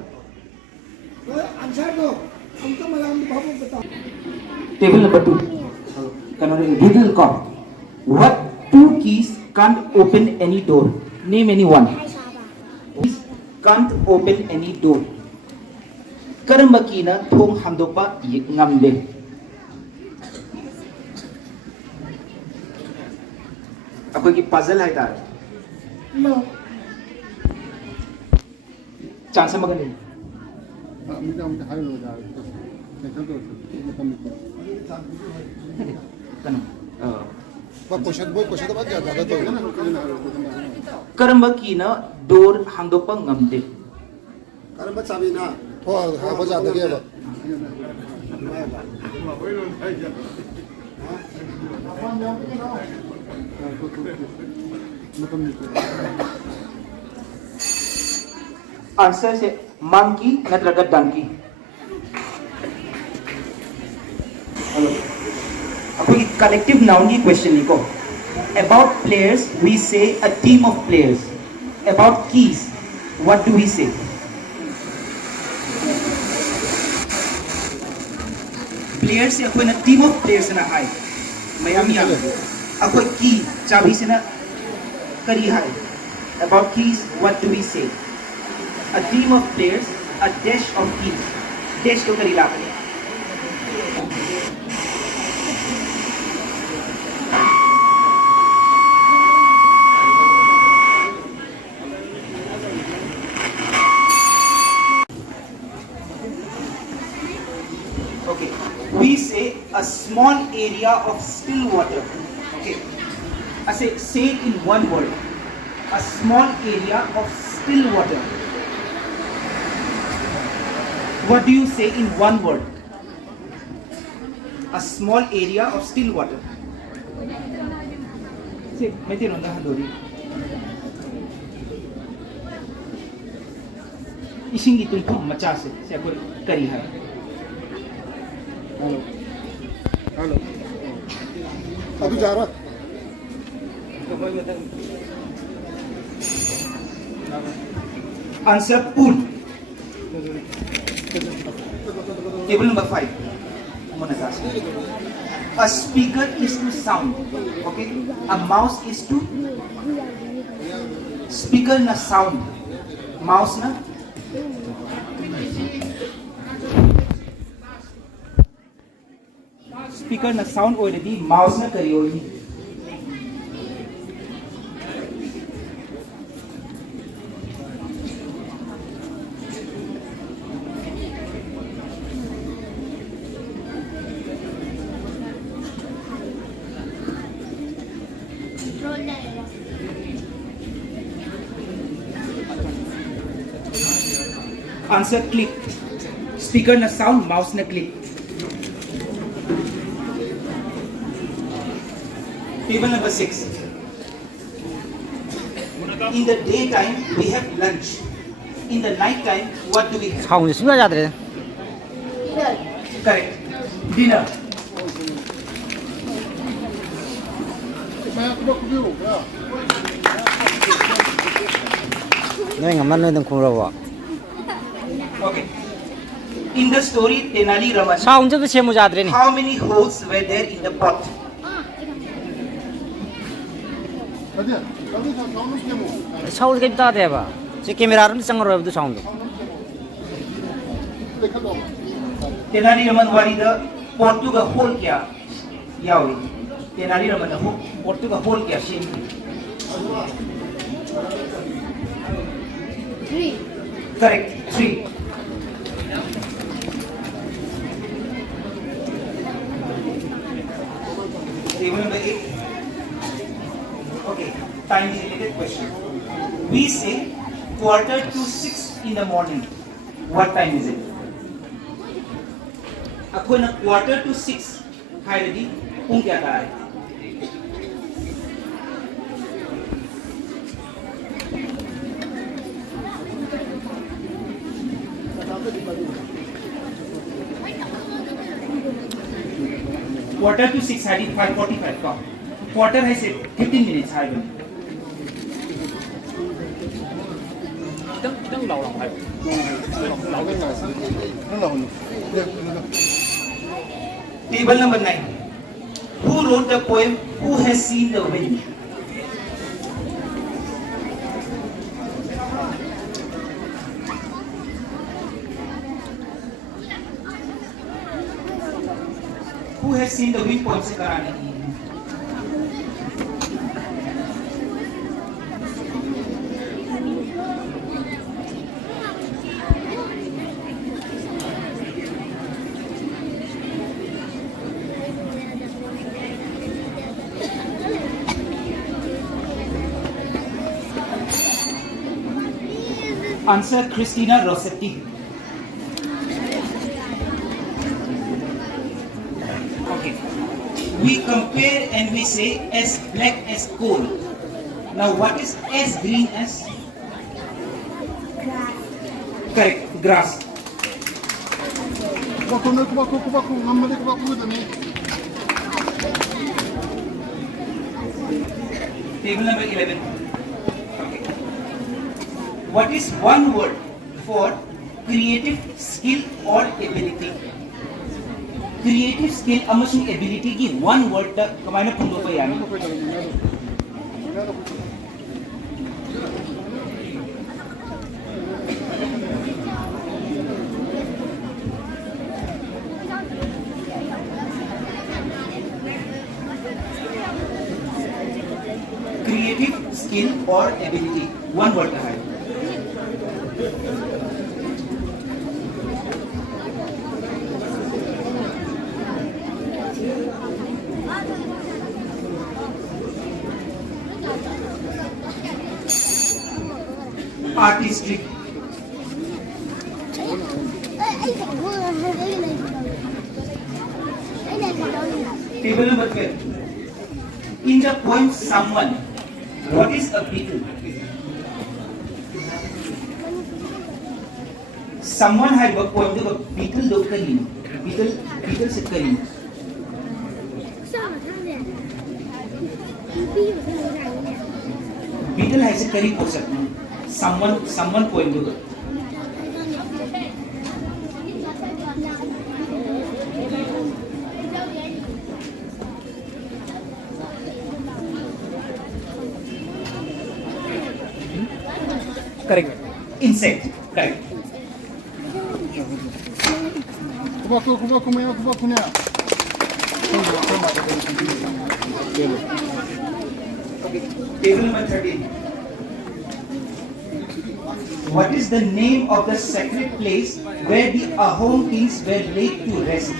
Table number 2. Riddle call. What 2 keys can't open any door? Name any one. Keys can't open any door. Karamba key na thong hamdopa ngamde. Apo ki puzzle hai tar. No. Chance magani. Karamba key na door hamdopa ngamde. Karamba sabi na. Ako sa atin kaya ba? Answer is monkey natraga donkey. Apoi collective noun की question लिखो. About players we say a team of players. About keys what do we say? Players से अकोई ना team of players ना है. Ma'am यार अकोई key चाबी से ना करी है. About keys what do we say? A team of players, a dash of keys. Dash को करी लाकर. Okay, we say a small area of still water. Okay, I say in one word. A small area of still water. What do you say in one word? A small area of still water. See, मैं तेरे नंदा हंदोरी. इशिंगी तुमको मचा से कोई करी है. Hello. अभी जा रहा. Answer pool. Table number 5. A speaker is to sound. Okay. A mouse is to speaker na sound. Mouse na speaker na sound already. Mouse na kari already. Answer click. Speaker na sound, mouse na click. Table number 6. In the daytime we have lunch. In the night time what do we have? Không thì ra đấy. Correct. Dinner. Nói ngắm mắt nơi đừng không đâu ạ. Okay. In the story Tenali Raman, Sao không chứ xem một giờ đấy này? how many holes were there in the pot? Sao cái ta thế bà? Chứ camera nó chẳng rồi tôi sao được? Tenali Raman wari the Portugal hole kya? Yawi. Tenali Raman the Portugal hole kya? Shame. 3. Correct. 3. Table number 8. Okay, time related question. We say 5:45 in the morning. What time is it? Ako na 5:45 hai ready? Kung kya tha hai? quarter to 6 है 5:45 का quarter है से 15 minutes है बन Kitang law lang hayo. Table number 9. Who wrote the poem Who Has Seen the Wind? Who has seen the wind poem से कराने की Answer Christina Rossetti. Okay. We compare and we say as black as coal. Now what is as green as? Correct. Grass. Table number 11. Okay. What is one word for creative skill or ability? Creative skill amasung ability ki one word ta kamaina pundo pa yani. Creative skill or ability one word ta hai. Artistry. Table number 12. In the poem Someone, what is a beetle? Someone had a poem the beetle do kari. Beetle se kari. Beetle has a kari po sakti. Someone poem do. Correct. Insect. Correct. Table number 13. What is the name of the sacred place where the Ahom kings were laid to rest?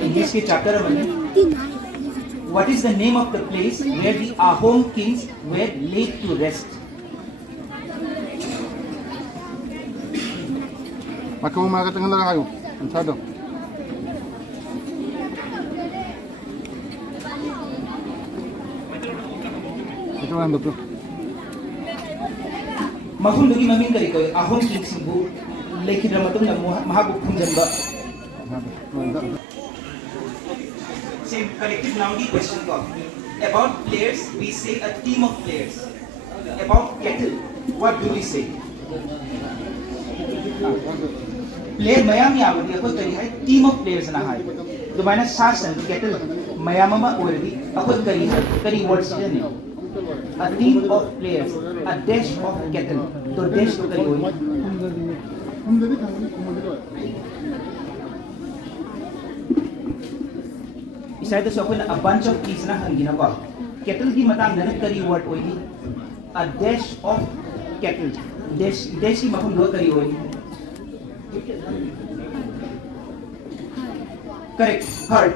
English के chapter में What is the name of the place where the Ahom kings were laid to rest? Maka mga katangan na kayo. Masyado. Ito lang doktor. Mahul lagi mamin kari ko Ahom kings bu lekin ramatung na mahabuk punjan ba. Same collective noun की question को. About players we say a team of players. About kettle what do we say? Player mayam या बदी अको करी है team of players ना है. तो मैंने शासन kettle mayam मा ओरदी अको करी है करी words है नहीं. A team of players, a dash of kettle. तो dash तो करी होई. Isai to sokoi a bunch of keys na hangina ba. Kettle की matang ना करी word होई. A dash of kettle. Dash की मफुम दो करी होई. Correct. Heard.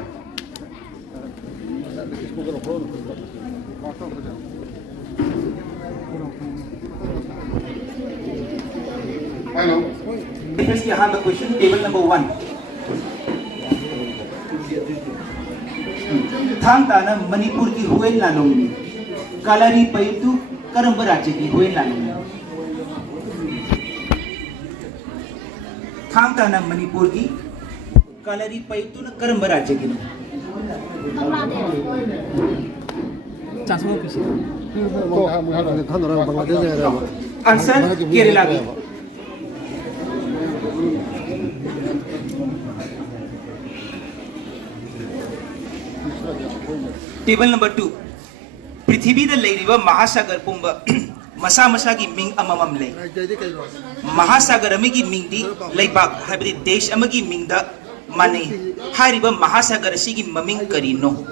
Hello. Difference यहाँ पे question table number 1. थांग ताना मणिपुर की हुएल नानोंगी. कालारी पैतु करंब राज्य की whale नानोंगी. Thang Tanang Manipur ki Kalari Paitu na Karamba Rajya ki no? Answer Kerala ki. Table number 2. Prithvi da leiriba Mahasagar pumba masa masa ki ming amamam lei. Mahasagar amagi ming di leibak habdi desh amagi ming da mane hariba Mahasagar si ki maming karino.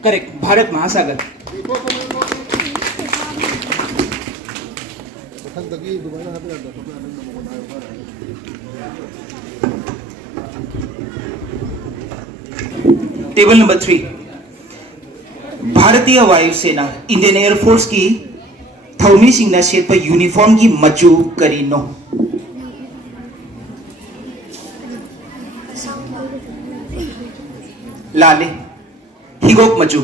Correct, Bharat Mahasagar. Table number 3. Bharatiya Vayu Sena Indian Air Force ki Thaumi Singna Shetpa uniform ki machu karino. Lale Higok machu.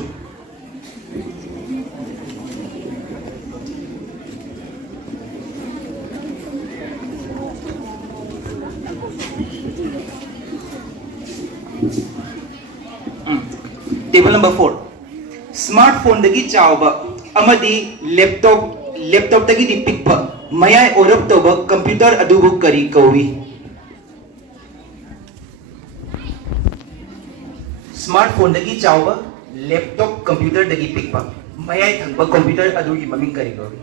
Table number 4. Smartphone dagi chawba amadi laptop dagi di pikpa mayai orab toba computer adubu kari kawi. Smartphone dagi chawba laptop computer dagi pikpa mayai thangba computer adugi maming kari kawi.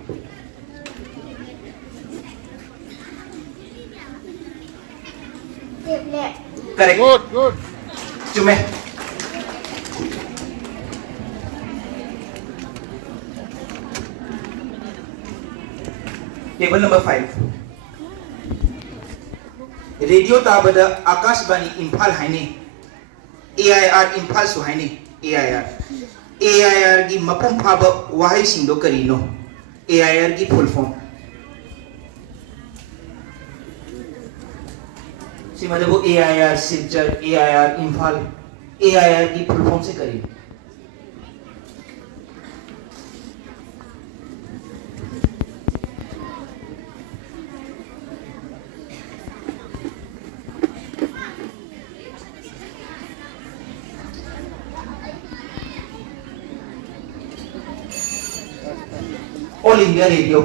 Correct. Good. Chume. Table number 5. Radio tabada Akashbani Imphal haine AIR Imphal su haine AIR gi mapum phaba wahai singdo karino AIR gi full form simadabu AIR Silchar AIR Imphal AIR gi full form se karino. All India Radio.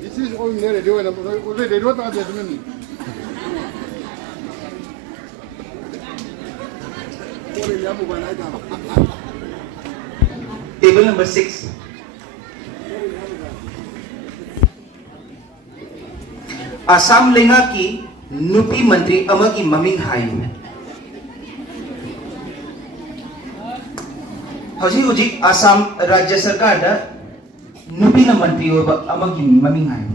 This is all India Radio and only radio ta judgment. Table number 6. Assam Lenga ki Nupi Mantri amagi maming hayu. Hujik Assam Rajya Sarkar da Nupi na Mantri oba amagi maming hayu.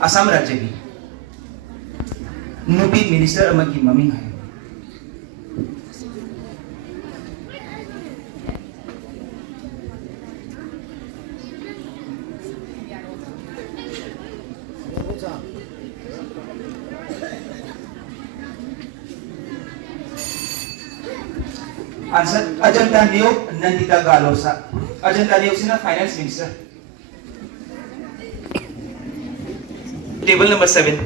Assam Rajya ki Nupi Minister amagi maming hayu. Answer Ajanta Niyok Nandita Galosa. Ajanta Niyok sina Finance Minister. Table number 7.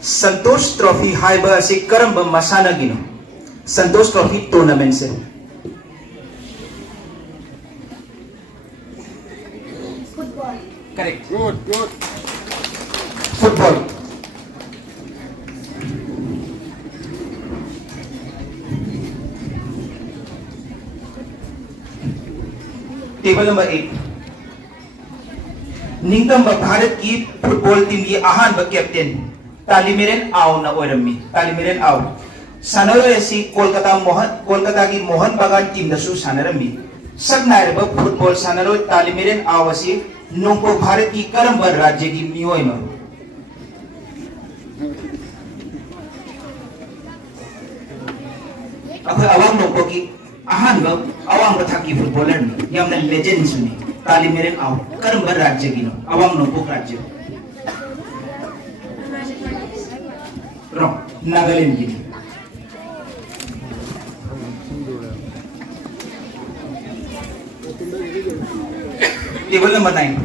Santosh Trophy haiba se karamba masana gino. Santosh Trophy tournament se. Football. Correct. Good. Football. Table number 8. Ningtam Bharat ki football team ye ahan ba captain Talimiren Aw na oirami. Talimiren Aw. Sanaro esi Kolkata ki Mohan Bagan team da su sanarami. Sagnair ba football sanaro Talimiren Aw asi nongpo Bharat ki karamba rajya ki miyoi ma. Akhoi awang nongpo ki ahan ba awang bathaki footballer ni yamna legend suni Talimiren Aw karamba rajya gino awang nongpo rajya. Wrong. Nagaland gini. Table number 9.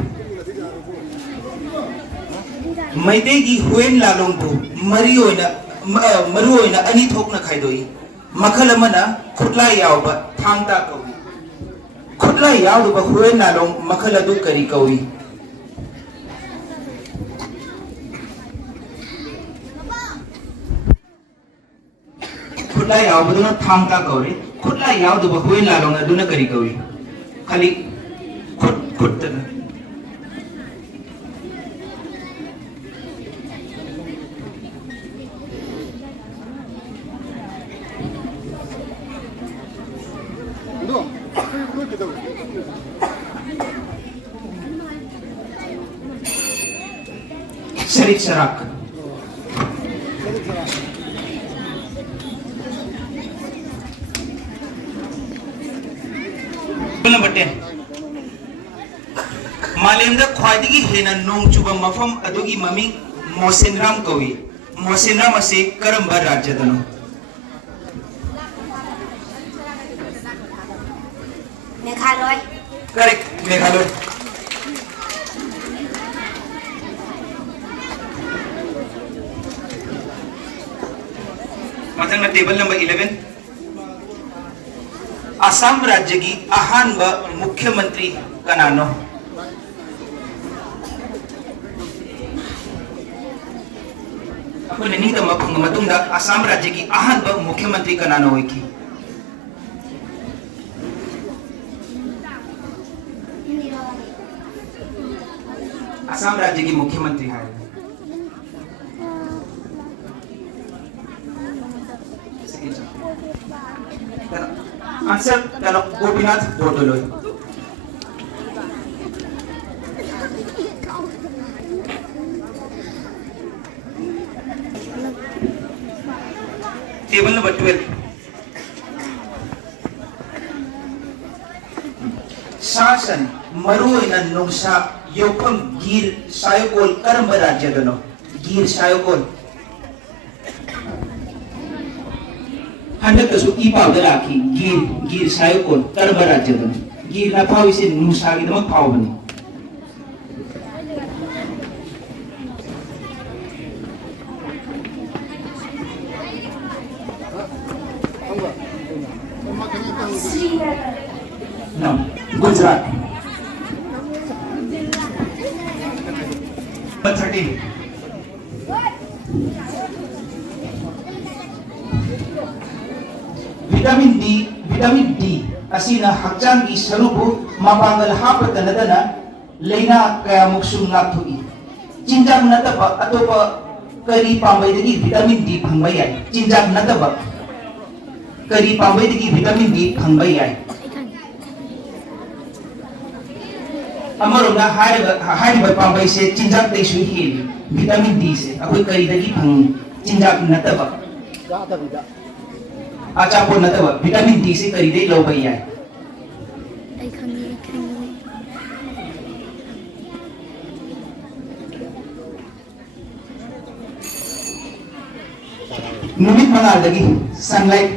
Maite gi Huyen Lalong bu Maruoina ani thokna khaidoi. Makhala mana khutla yawba thangta kawi. Khutla yawba Huyen Lalong makhala du kari kawi. Khutla yawba du na thangta kawi. Khutla yawba Huyen Lalong na du na kari kawi. Khali khut na. Sarik Sarak. Number 10. Malemda khwadigi hena nong chuba mafam adugi mami Mosenram kawi. Mosenram ase karamba rajyadano. Meghalaya. Correct, Meghalaya. Matang na table number 11. Assam राज्य की अहानबा मुख्यमंत्री कनानो. अपने निंग तमा पंग मतुंगा असम राज्य की अहानबा मुख्यमंत्री कनानो हुई की. असम राज्य की मुख्यमंत्री है. आंसर चलो गोपीनाथ बोर्डोलोई. Table number 12. शासन मरुओइना नोंसा योफम गिर सायोकोल करम राज्यदनो. गिर सायोकोल हंडक कसु इपावदा राखी गिर सायोकोल करम राज्यदनो. गिर ना फाविसे नुसागी दमक फावबनी. No, Gujarat. Number 13. Vitamin D asina hakchang gi sarubu mapangal hapatanadana leina kaya muksum nakthui. Cinjang nataba atopa kari pambaidagi vitamin D phangbayai. Cinjang nataba kari pambaidagi vitamin D phangbayai. अमरोना हाइब पांबाई से चिंजाक तेसु हिल विटामिन डी से अखोई करीदगी फंग चिंजाक नतबा आचापो नतबा vitamin D से करीदे लौबई याय. नुमित मंगालदगी sunlight.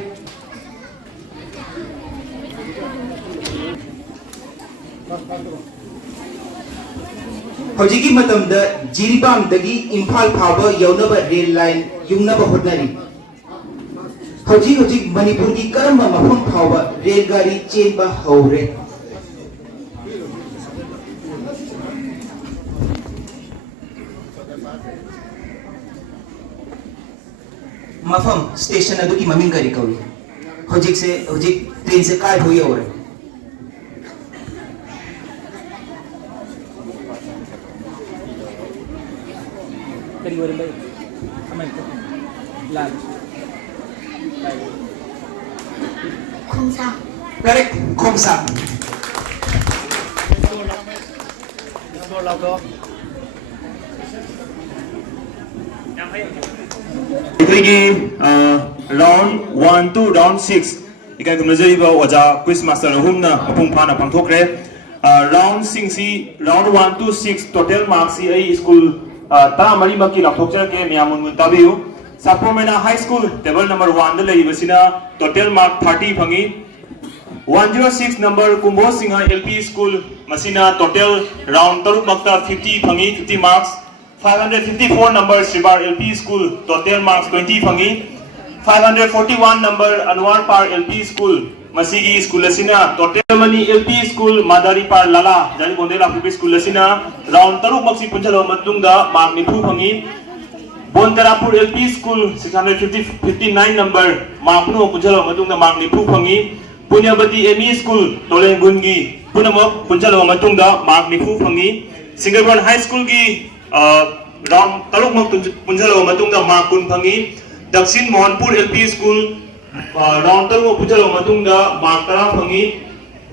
Hojiki matamda Jiribam dagi Imphal phaba yaunaba rail line yungnaba hotnari. Hojik Manipur ki karamba mafam phaba rail gari chenba haure. Mafam station adu ki maming gari kawi. Hojik train se kai hoye aure. Khomsa. Correct, Khomsa. round 1 to round 6 ikai kumnajariba waja quiz master humna apung phana pangthokre. Round 6 round 1 to 6 total marks ai school ta mari maki lakhokchar ke miamun mun tabiu Sapomena High School table number 1 da leibasina total mark 30 phangi 106 number Kumbo Singha LP School masina total round taruk makta 50 phangi 50 marks 554 number Shibar LP School total marks 20 phangi 541 number Anwar Par LP School masigi school asina total mani LP School Madari Par Lala jali bonde Lakhipur School asina round taruk maksi punjalo matungda mark nipu phangi Bontarapur LP School 659 number mark no punjalo matungda mark nipu phangi Punyabati ME School Tolengungi Punamok punjalo matungda mark nipu phangi Singapuran High School gi round taruk mak punjalo matungda mark kun phangi Dakshin Mohanpur LP School round taruk punjalo matungda mark tara phangi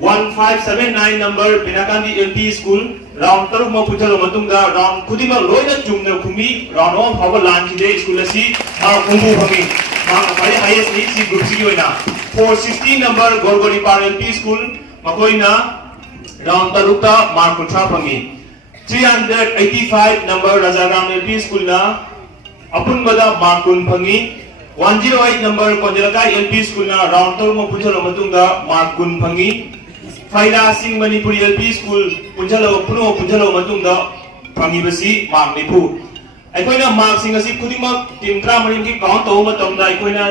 1579 number Pinakandi LP School round taruk mak punjalo matungda round khudima loina chumna khumi round of power lunch day school asi mark kumbu phangi mark bhai highest HC group si oina 416 number Gorgori Par LP School makoina round tarukta mark kuthra phangi 385 number Rajaram LP School na apun bada mark kun phangi 108 number Konjalakai LP School na round taruk mak punjalo matungda mark kun phangi Faida Assam Manipuri LP School punjalo puno punjalo matungda phangi basi mark nipu aikoina mark sing asi khudima team 3 ki count to matamda aikoina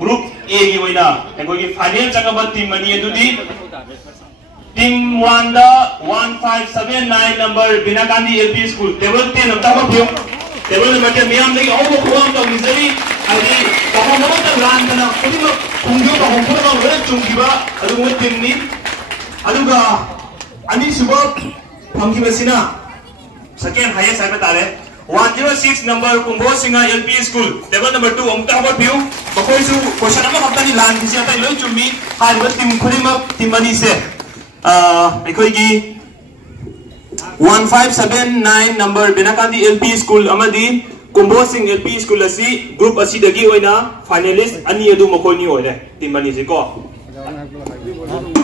group A gi oina aikogi final changaba team mani adudi team 1 da 1579 number Binakandi LP School table 10 amta ko pyo table number 10 miyam lagi auto program to misari adi kahama ta ran kana khudima khungyo ka hongko ka wala chungkiba adu mo team ni aduga ani suba phangi basina second highest hai bata rahe 106 number Kumbo Singha LP School table number 2 amta ko view bakoi su question ama kapta ni lan kisi ata loi chumi hai ba team khudima team ani se aikoi gi 1579 number Benakandi LP School amadi Kumbo Singh LP School asi group asi dagi oina finalist ani adu makoi ni oire team ani se ko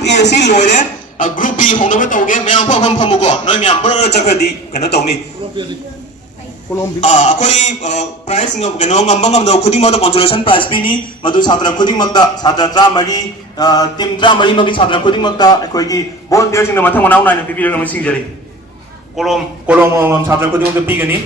AC loire a group B hong na tawge mayam pham pham ko noi myam bro chakhadi kana tawni akoi price ngam gano ngam ngam do khuding ma consolation prize bi ni madu chhatra khuding mak da chhatra tra mari team tra mari magi chhatra khuding mak da akoi gi volunteer sing na mathang manau nai na pipi ngam sing jari kolom ngam chhatra khuding mak pi gani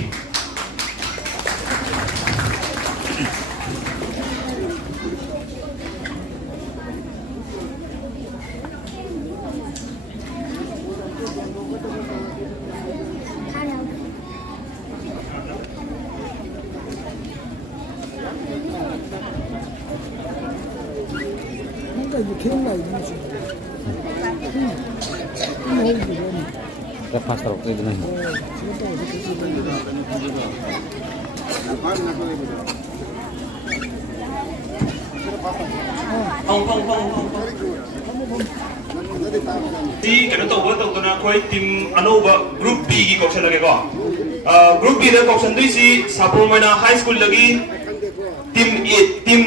Si kena tahu betul tu nak koi tim anoba group B ki option lagi ko. Group B dah option tu si Sapomena High School lagi tim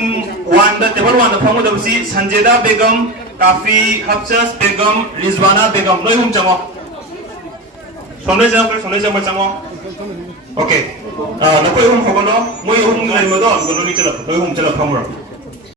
1 dah table 1 dah famu dah si Sanjeda Begum, Kafi Hafsas Begum, Rizwana Begum. Noi hum camo. Sonai jam camo. Okay. Nak koi hum famu no, moi hum ngai mo do, gono ni celo, noi hum celo famu.